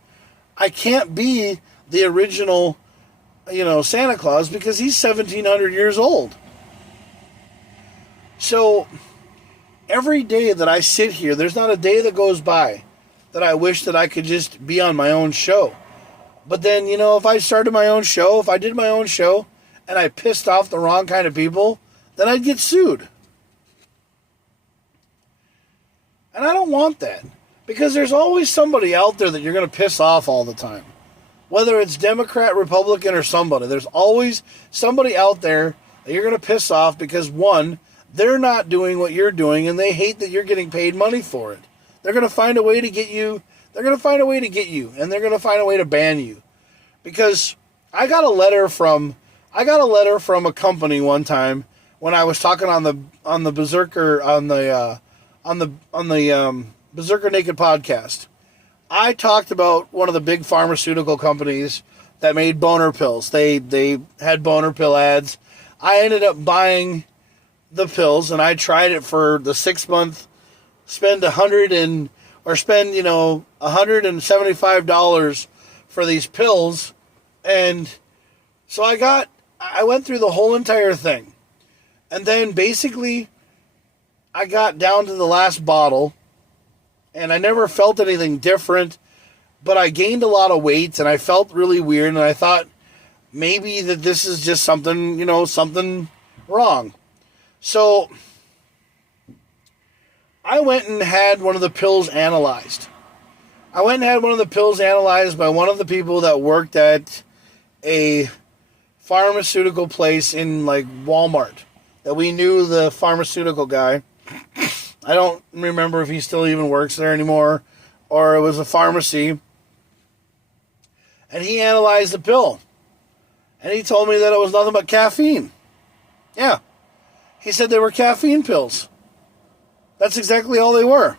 I can't be the original, you know, Santa Claus because he's 1,700 years old. So every day that I sit here, there's not a day that goes by that I wish that I could just be on my own show. But then, you know, if I started my own show, if I did my own show and I pissed off the wrong kind of people, then I'd get sued. And I don't want that. Because there's always somebody out there that you're going to piss off all the time. Whether it's Democrat, Republican, or somebody. There's always somebody out there that you're going to piss off because, one, they're not doing what you're doing and they hate that you're getting paid money for it. They're going to find a way to get you. They're going to find a way to get you. And they're going to find a way to ban you. Because I got a letter from a company one time when I was talking on the Berserker Berserker Naked podcast. I talked about one of the big pharmaceutical companies that made boner pills. They had boner pill ads. I ended up buying the pills and I tried it for the 6 month. Spend $175 for these pills, and so I went through the whole entire thing, and then basically I got down to the last bottle, and I never felt anything different, but I gained a lot of weight, and I felt really weird, and I thought maybe that this is just something, you know, something wrong. So I went and had one of the pills analyzed. I went and had one of the pills analyzed by one of the people that worked at a pharmaceutical place in, like, Walmart. That we knew the pharmaceutical guy. I don't remember if he still even works there anymore, or it was a pharmacy. And he analyzed the pill. And he told me that it was nothing but caffeine. Yeah. He said they were caffeine pills. That's exactly all they were.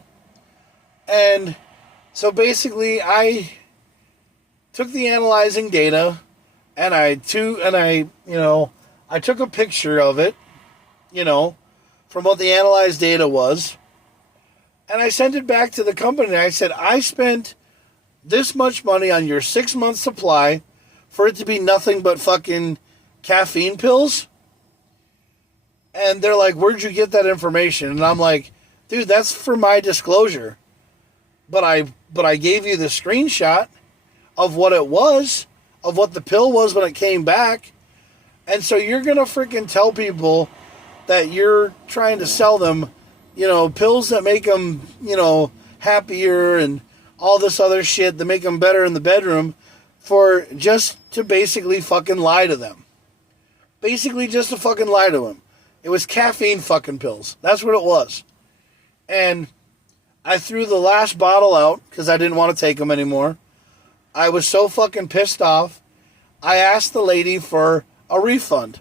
And so basically I took the analyzing data and I took a picture of it, you know, from what the analyzed data was. And I sent it back to the company and I said, I spent this much money on your 6 month supply for it to be nothing but fucking caffeine pills. And they're like, where'd you get that information? And I'm like, dude, that's for my disclosure. But I gave you the screenshot of what it was. of what the pill was when it came back. And so you're going to freaking tell people that you're trying to sell them, pills that make them, happier and all this other shit that make them better in the bedroom for just to basically fucking lie to them. Basically just to fucking lie to them. It was caffeine fucking pills. That's what it was. And I threw the last bottle out because I didn't want to take them anymore. I was so fucking pissed off. I asked the lady for a refund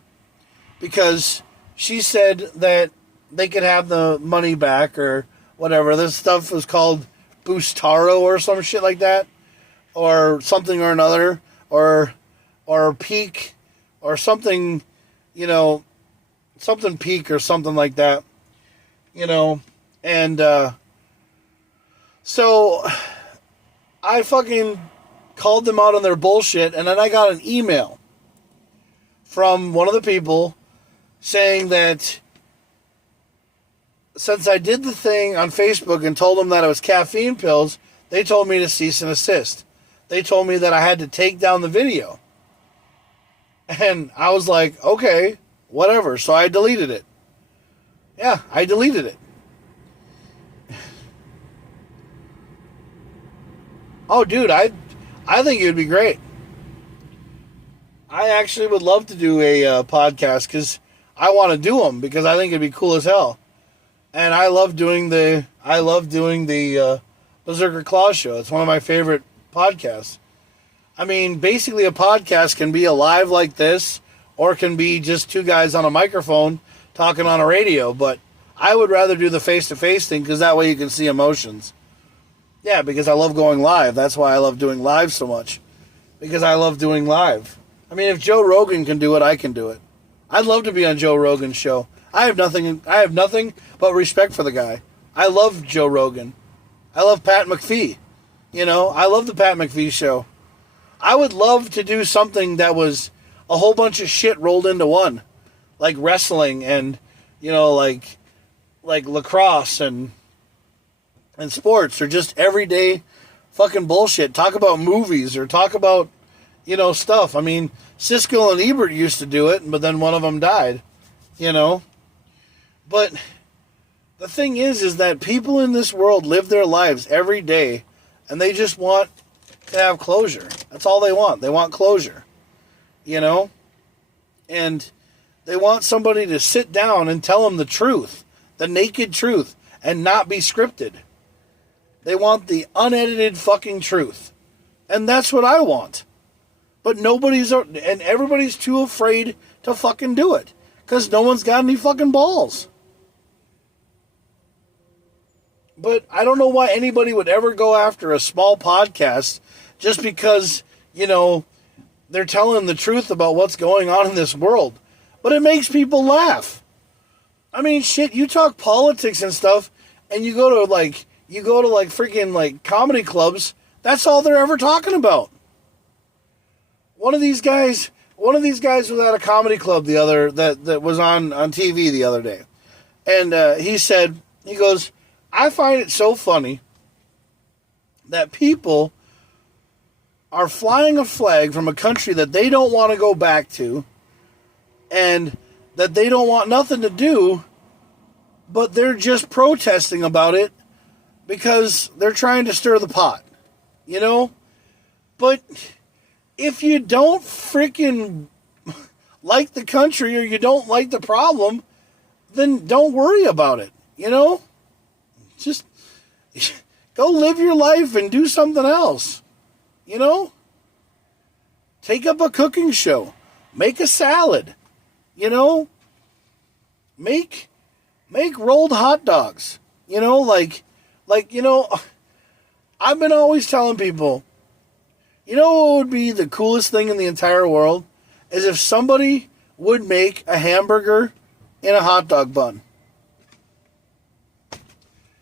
because she said that they could have the money back or whatever. This stuff was called Boostaro or some shit like that, or something or another, or Peak or something, something Peak or something like that, and so I fucking called them out on their bullshit, and then I got an email from one of the people saying that since I did the thing on Facebook and told them that it was caffeine pills, they told me to cease and desist. They told me that I had to take down the video. And I was like, okay, whatever. So I deleted it. Yeah, I deleted it. Oh, dude, I think it would be great. I actually would love to do a podcast because I want to do them because I think it'd be cool as hell. And I love doing the Berserker Claw show. It's one of my favorite podcasts. I mean, basically a podcast can be alive like this or it can be just two guys on a microphone talking on a radio. But I would rather do the face-to-face thing because that way you can see emotions. Yeah, because I love going live. That's why I love doing live so much. Because I love doing live. I mean, if Joe Rogan can do it, I can do it. I'd love to be on Joe Rogan's show. I have nothing but respect for the guy. I love Joe Rogan. I love Pat McAfee. I love the Pat McAfee show. I would love to do something that was a whole bunch of shit rolled into one. Like wrestling and, like lacrosse and sports or just everyday fucking bullshit. Talk about movies or talk about, stuff. I mean, Siskel and Ebert used to do it, but then one of them died, But the thing is that people in this world live their lives every day and they just want to have closure. That's all they want. They want closure, And they want somebody to sit down and tell them the truth, the naked truth, and not be scripted. They want the unedited fucking truth. And that's what I want. But and everybody's too afraid to fucking do it. Because no one's got any fucking balls. But I don't know why anybody would ever go after a small podcast just because, they're telling the truth about what's going on in this world. But it makes people laugh. I mean, shit, you talk politics and stuff, and you go to freaking comedy clubs, that's all they're ever talking about. One of these guys was at a comedy club that was on TV the other day. And he goes, I find it so funny that people are flying a flag from a country that they don't want to go back to and that they don't want nothing to do, but they're just protesting about it because they're trying to stir the pot, But if you don't freaking like the country or you don't like the problem, then don't worry about it, Just go live your life and do something else, Take up a cooking show. Make a salad, Make rolled hot dogs, I've been always telling people, what would be the coolest thing in the entire world is if somebody would make a hamburger in a hot dog bun.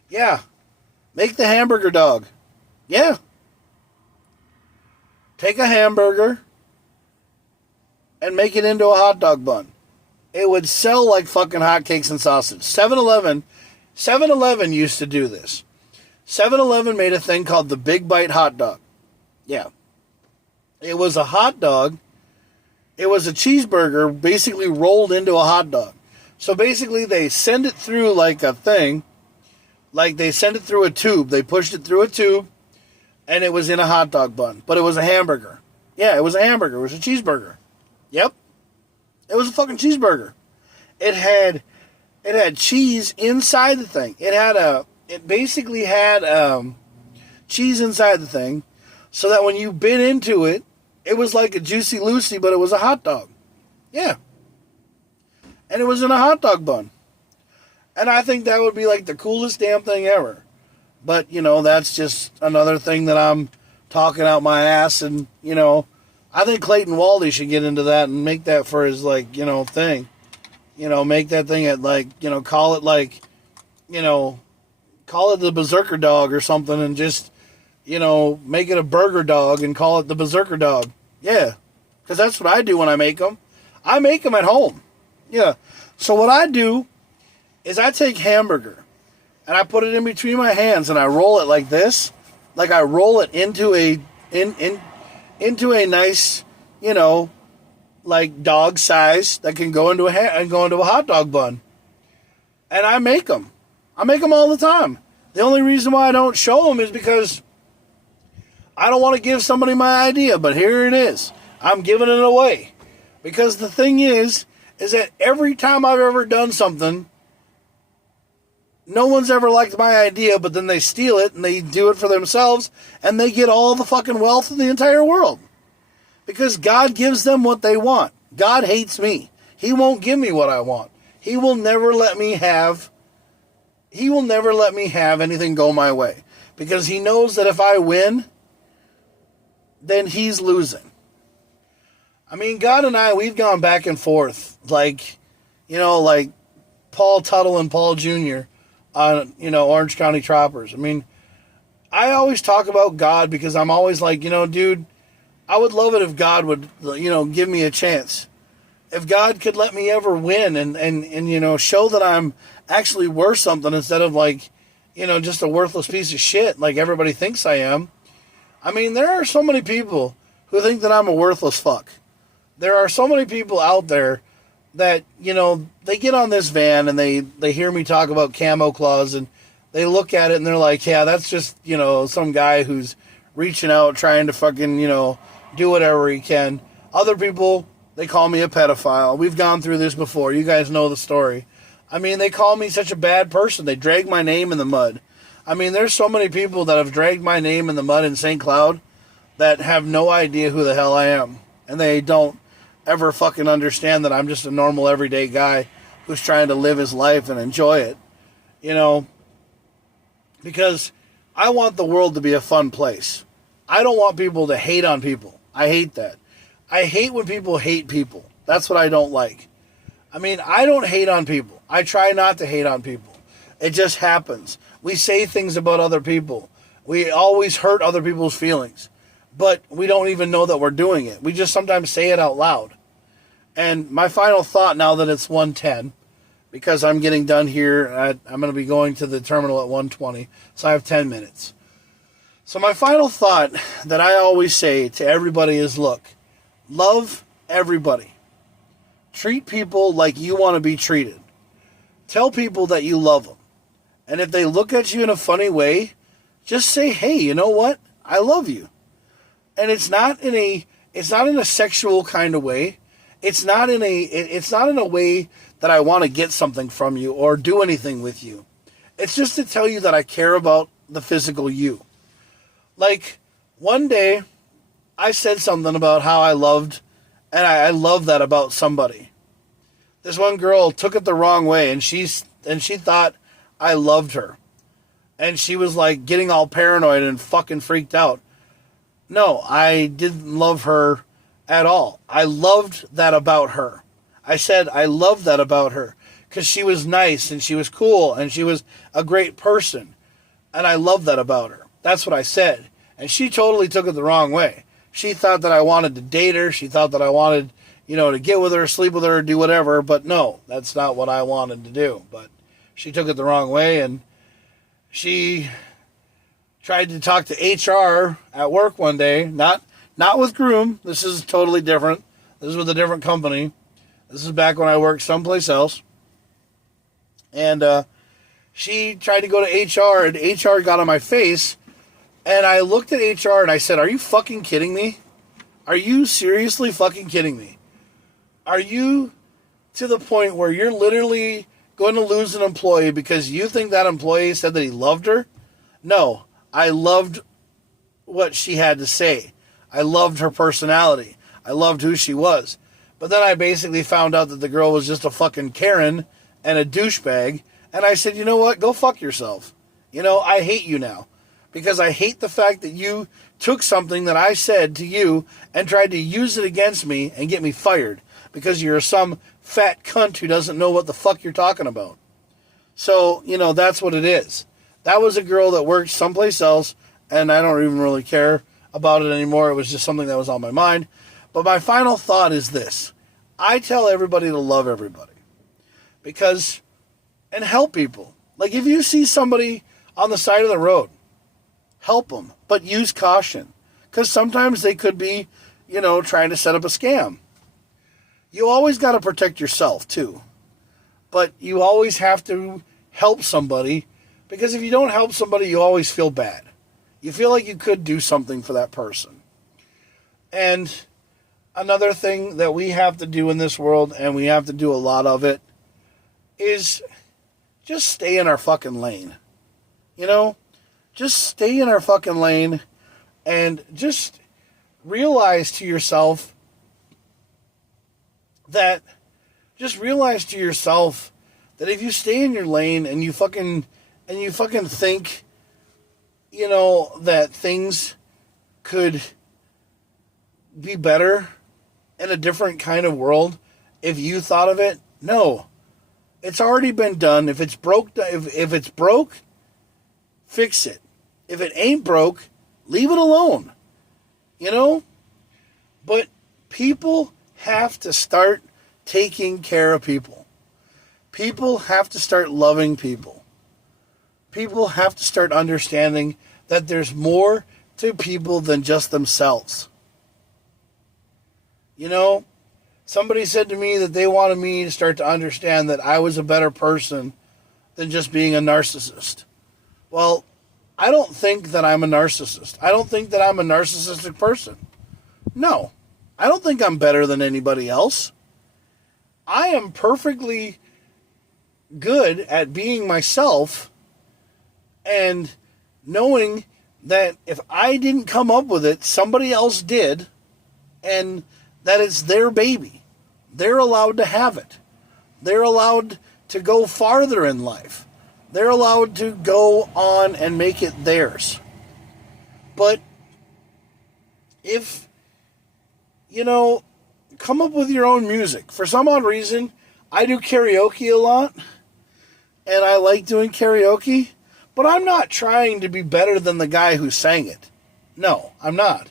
Yeah. Make the hamburger dog. Yeah. Take a hamburger and make it into a hot dog bun. It would sell like fucking hotcakes and sausage. 7-Eleven used to do this. 7-Eleven made a thing called the Big Bite hot dog. Yeah. It was a hot dog. It was a cheeseburger basically rolled into a hot dog. So basically they send it through like a thing. Like they sent it through a tube. They pushed it through a tube and it was in a hot dog bun. But it was a hamburger. Yeah, it was a hamburger. It was a cheeseburger. Yep. It was a fucking cheeseburger. It had cheese inside the thing. It basically had cheese inside the thing so that when you bit into it, it was like a Juicy Lucy, but it was a hot dog. Yeah. And it was in a hot dog bun. And I think that would be like the coolest damn thing ever. But, you know, that's just another thing that I'm talking out my ass. And, you know, I think Clayton Waldy should get into that and make that for his, like, you know, thing. You know, make that thing at, like, you know, call it like, you know, call it the Berserker Dog or something and just, you know, make it a burger dog and call it the Berserker Dog. Yeah. Because that's what I do when I make them. I make them at home. Yeah. So what I do is I take hamburger and I put it in between my hands and I roll it like this. Like I roll it into into a nice, you know, like dog size that can go into a hot dog bun. And I make them. I make them all the time. The only reason why I don't show them is because I don't want to give somebody my idea, but here it is. I'm giving it away. Because the thing is that every time I've ever done something, no one's ever liked my idea, but then they steal it and they do it for themselves and they get all the fucking wealth in the entire world. Because God gives them what they want. God hates me. He won't give me what I want. He will never let me have anything go my way. Because he knows that if I win, then he's losing. I mean, God and I, we've gone back and forth. Like, you know, like Paul Tuttle and Paul Jr. on, you know, Orange County Choppers. I mean, I always talk about God because I'm always like, you know, dude, I would love it if God would, you know, give me a chance. If God could let me ever win and you know, show that I'm actually worth something instead of like, you know, just a worthless piece of shit like everybody thinks I am. I mean, there are so many people who think that I'm a worthless fuck. There are so many people out there that, you know, they get on this van and they hear me talk about camo claws and they look at it and they're like, yeah, that's just, you know, some guy who's reaching out trying to fucking, you know, do whatever he can. Other people, they call me a pedophile. We've gone through this before. You guys know the story. I mean, they call me such a bad person. They drag my name in the mud. I mean, there's so many people that have dragged my name in the mud in St. Cloud that have no idea who the hell I am. And they don't ever fucking understand that I'm just a normal everyday guy who's trying to live his life and enjoy it. You know, because I want the world to be a fun place. I don't want people to hate on people. I hate that. I hate when people hate people. That's what I don't like. I mean, I don't hate on people. I try not to hate on people. It just happens. We say things about other people. We always hurt other people's feelings. But we don't even know that we're doing it. We just sometimes say it out loud. And my final thought now that it's 1:10, because I'm getting done here, I'm going to be going to the terminal at 1:20, so I have 10 minutes. So my final thought that I always say to everybody is, look, love everybody. Treat people like you want to be treated. Tell people that you love them. And if they look at you in a funny way, just say, hey, you know what? I love you. And it's not in a sexual kind of way. It's not in a way that I want to get something from you or do anything with you. It's just to tell you that I care about the physical you. Like, one day, I said something about how I loved, and I love that about somebody. This one girl took it the wrong way, and she thought I loved her. And she was like getting all paranoid and fucking freaked out. No, I didn't love her at all. I loved that about her. I said I loved that about her because she was nice and she was cool and she was a great person. And I loved that about her. That's what I said. And she totally took it the wrong way. She thought that I wanted to date her. She thought that I wanted, you know, to get with her, sleep with her, do whatever. But no, that's not what I wanted to do. But she took it the wrong way, and she tried to talk to HR at work one day. Not Not with Groom. This is totally different. This is with a different company. This is back when I worked someplace else. And she tried to go to HR, and HR got on my face. And I looked at HR and I said, are you fucking kidding me? Are you seriously fucking kidding me? Are you to the point where you're literally going to lose an employee because you think that employee said that he loved her? No, I loved what she had to say. I loved her personality. I loved who she was. But then I basically found out that the girl was just a fucking Karen and a douchebag. And I said, you know what? Go fuck yourself. You know, I hate you now. Because I hate the fact that you took something that I said to you and tried to use it against me and get me fired. Because you're some fat cunt who doesn't know what the fuck you're talking about. So, you know, that's what it is. That was a girl that worked someplace else, and I don't even really care about it anymore. It was just something that was on my mind. But my final thought is this. I tell everybody to love everybody. Because, and help people. Like if you see somebody on the side of the road, help them, but use caution. Because sometimes they could be, you know, trying to set up a scam. You always got to protect yourself, too. But you always have to help somebody. Because if you don't help somebody, you always feel bad. You feel like you could do something for that person. And another thing that we have to do in this world, and we have to do a lot of it, is just stay in our fucking lane. You know? Just stay in our fucking lane and just realize to yourself that if you stay in your lane and you fucking think, you know, that things could be better in a different kind of world if you thought of it, no. It's already been done. If it's broke, fix it. If it ain't broke, leave it alone. You know? But people have to start taking care of people. People have to start loving people. People have to start understanding that there's more to people than just themselves. You know? Somebody said to me that they wanted me to start to understand that I was a better person than just being a narcissist. Well, I don't think that I'm a narcissist. I don't think that I'm a narcissistic person. No. I don't think I'm better than anybody else. I am perfectly good at being myself and knowing that if I didn't come up with it, somebody else did, and that it's their baby. They're allowed to have it. They're allowed to go farther in life. They're allowed to go on and make it theirs. But if, you know, come up with your own music. For some odd reason, I do karaoke a lot, and I like doing karaoke, but I'm not trying to be better than the guy who sang it. No, I'm not.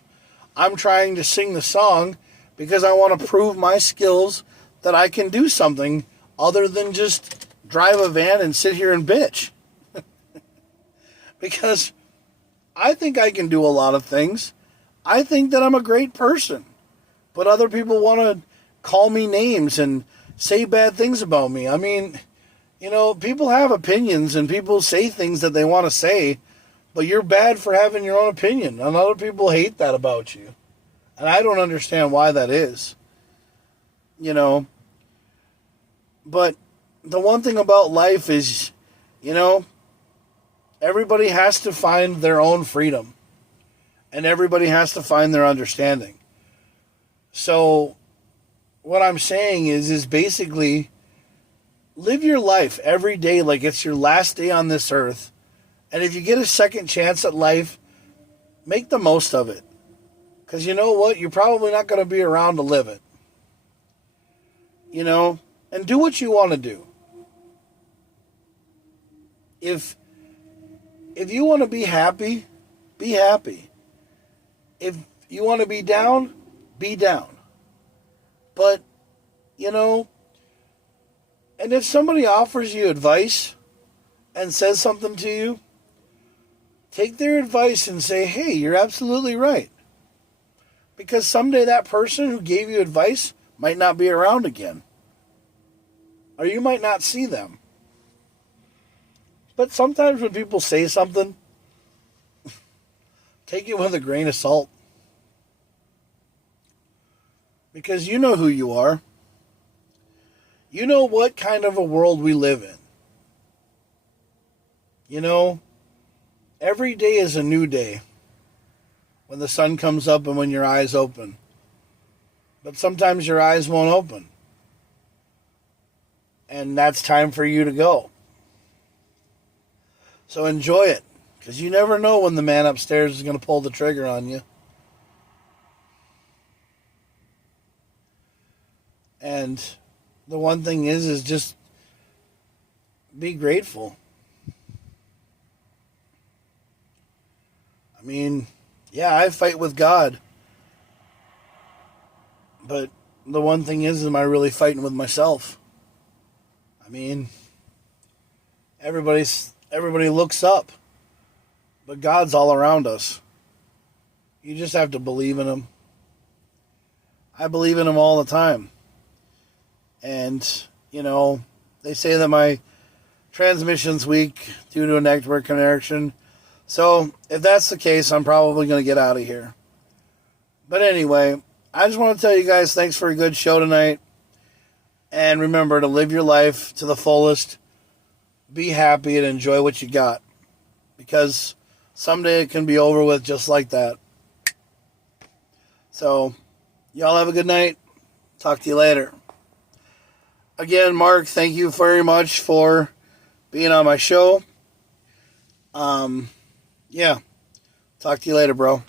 I'm trying to sing the song because I want to prove my skills that I can do something other than just drive a van and sit here and bitch. Because I think I can do a lot of things. I think that I'm a great person. But other people want to call me names and say bad things about me. I mean, you know, people have opinions and people say things that they want to say, but you're bad for having your own opinion. And other people hate that about you. And I don't understand why that is. You know, but the one thing about life is, you know, everybody has to find their own freedom. And everybody has to find their understanding. So, what I'm saying is basically, live your life every day like it's your last day on this earth. And if you get a second chance at life, make the most of it. Because you know what? You're probably not going to be around to live it. You know? And do what you want to do. If you want to be happy, be happy. If you want to be down, be down. But, you know, and if somebody offers you advice and says something to you, take their advice and say, hey, you're absolutely right. Because someday that person who gave you advice might not be around again. Or you might not see them. But sometimes when people say something, take it with a grain of salt. Because you know who you are. You know what kind of a world we live in. You know, every day is a new day. When the sun comes up and when your eyes open. But sometimes your eyes won't open. And that's time for you to go. So enjoy it. Because you never know when the man upstairs is going to pull the trigger on you. And the one thing is just be grateful. I mean, yeah, I fight with God. But the one thing is, am I really fighting with myself? I mean, everybody looks up. But God's all around us. You just have to believe in Him. I believe in Him all the time. And, you know, they say that my transmission's weak due to a network connection. So, if that's the case, I'm probably going to get out of here. But anyway, I just want to tell you guys thanks for a good show tonight. And remember to live your life to the fullest. Be happy and enjoy what you got. Because someday it can be over with just like that. So, y'all have a good night. Talk to you later. Again, Mark, thank you very much for being on my show. Yeah. Talk to you later, bro.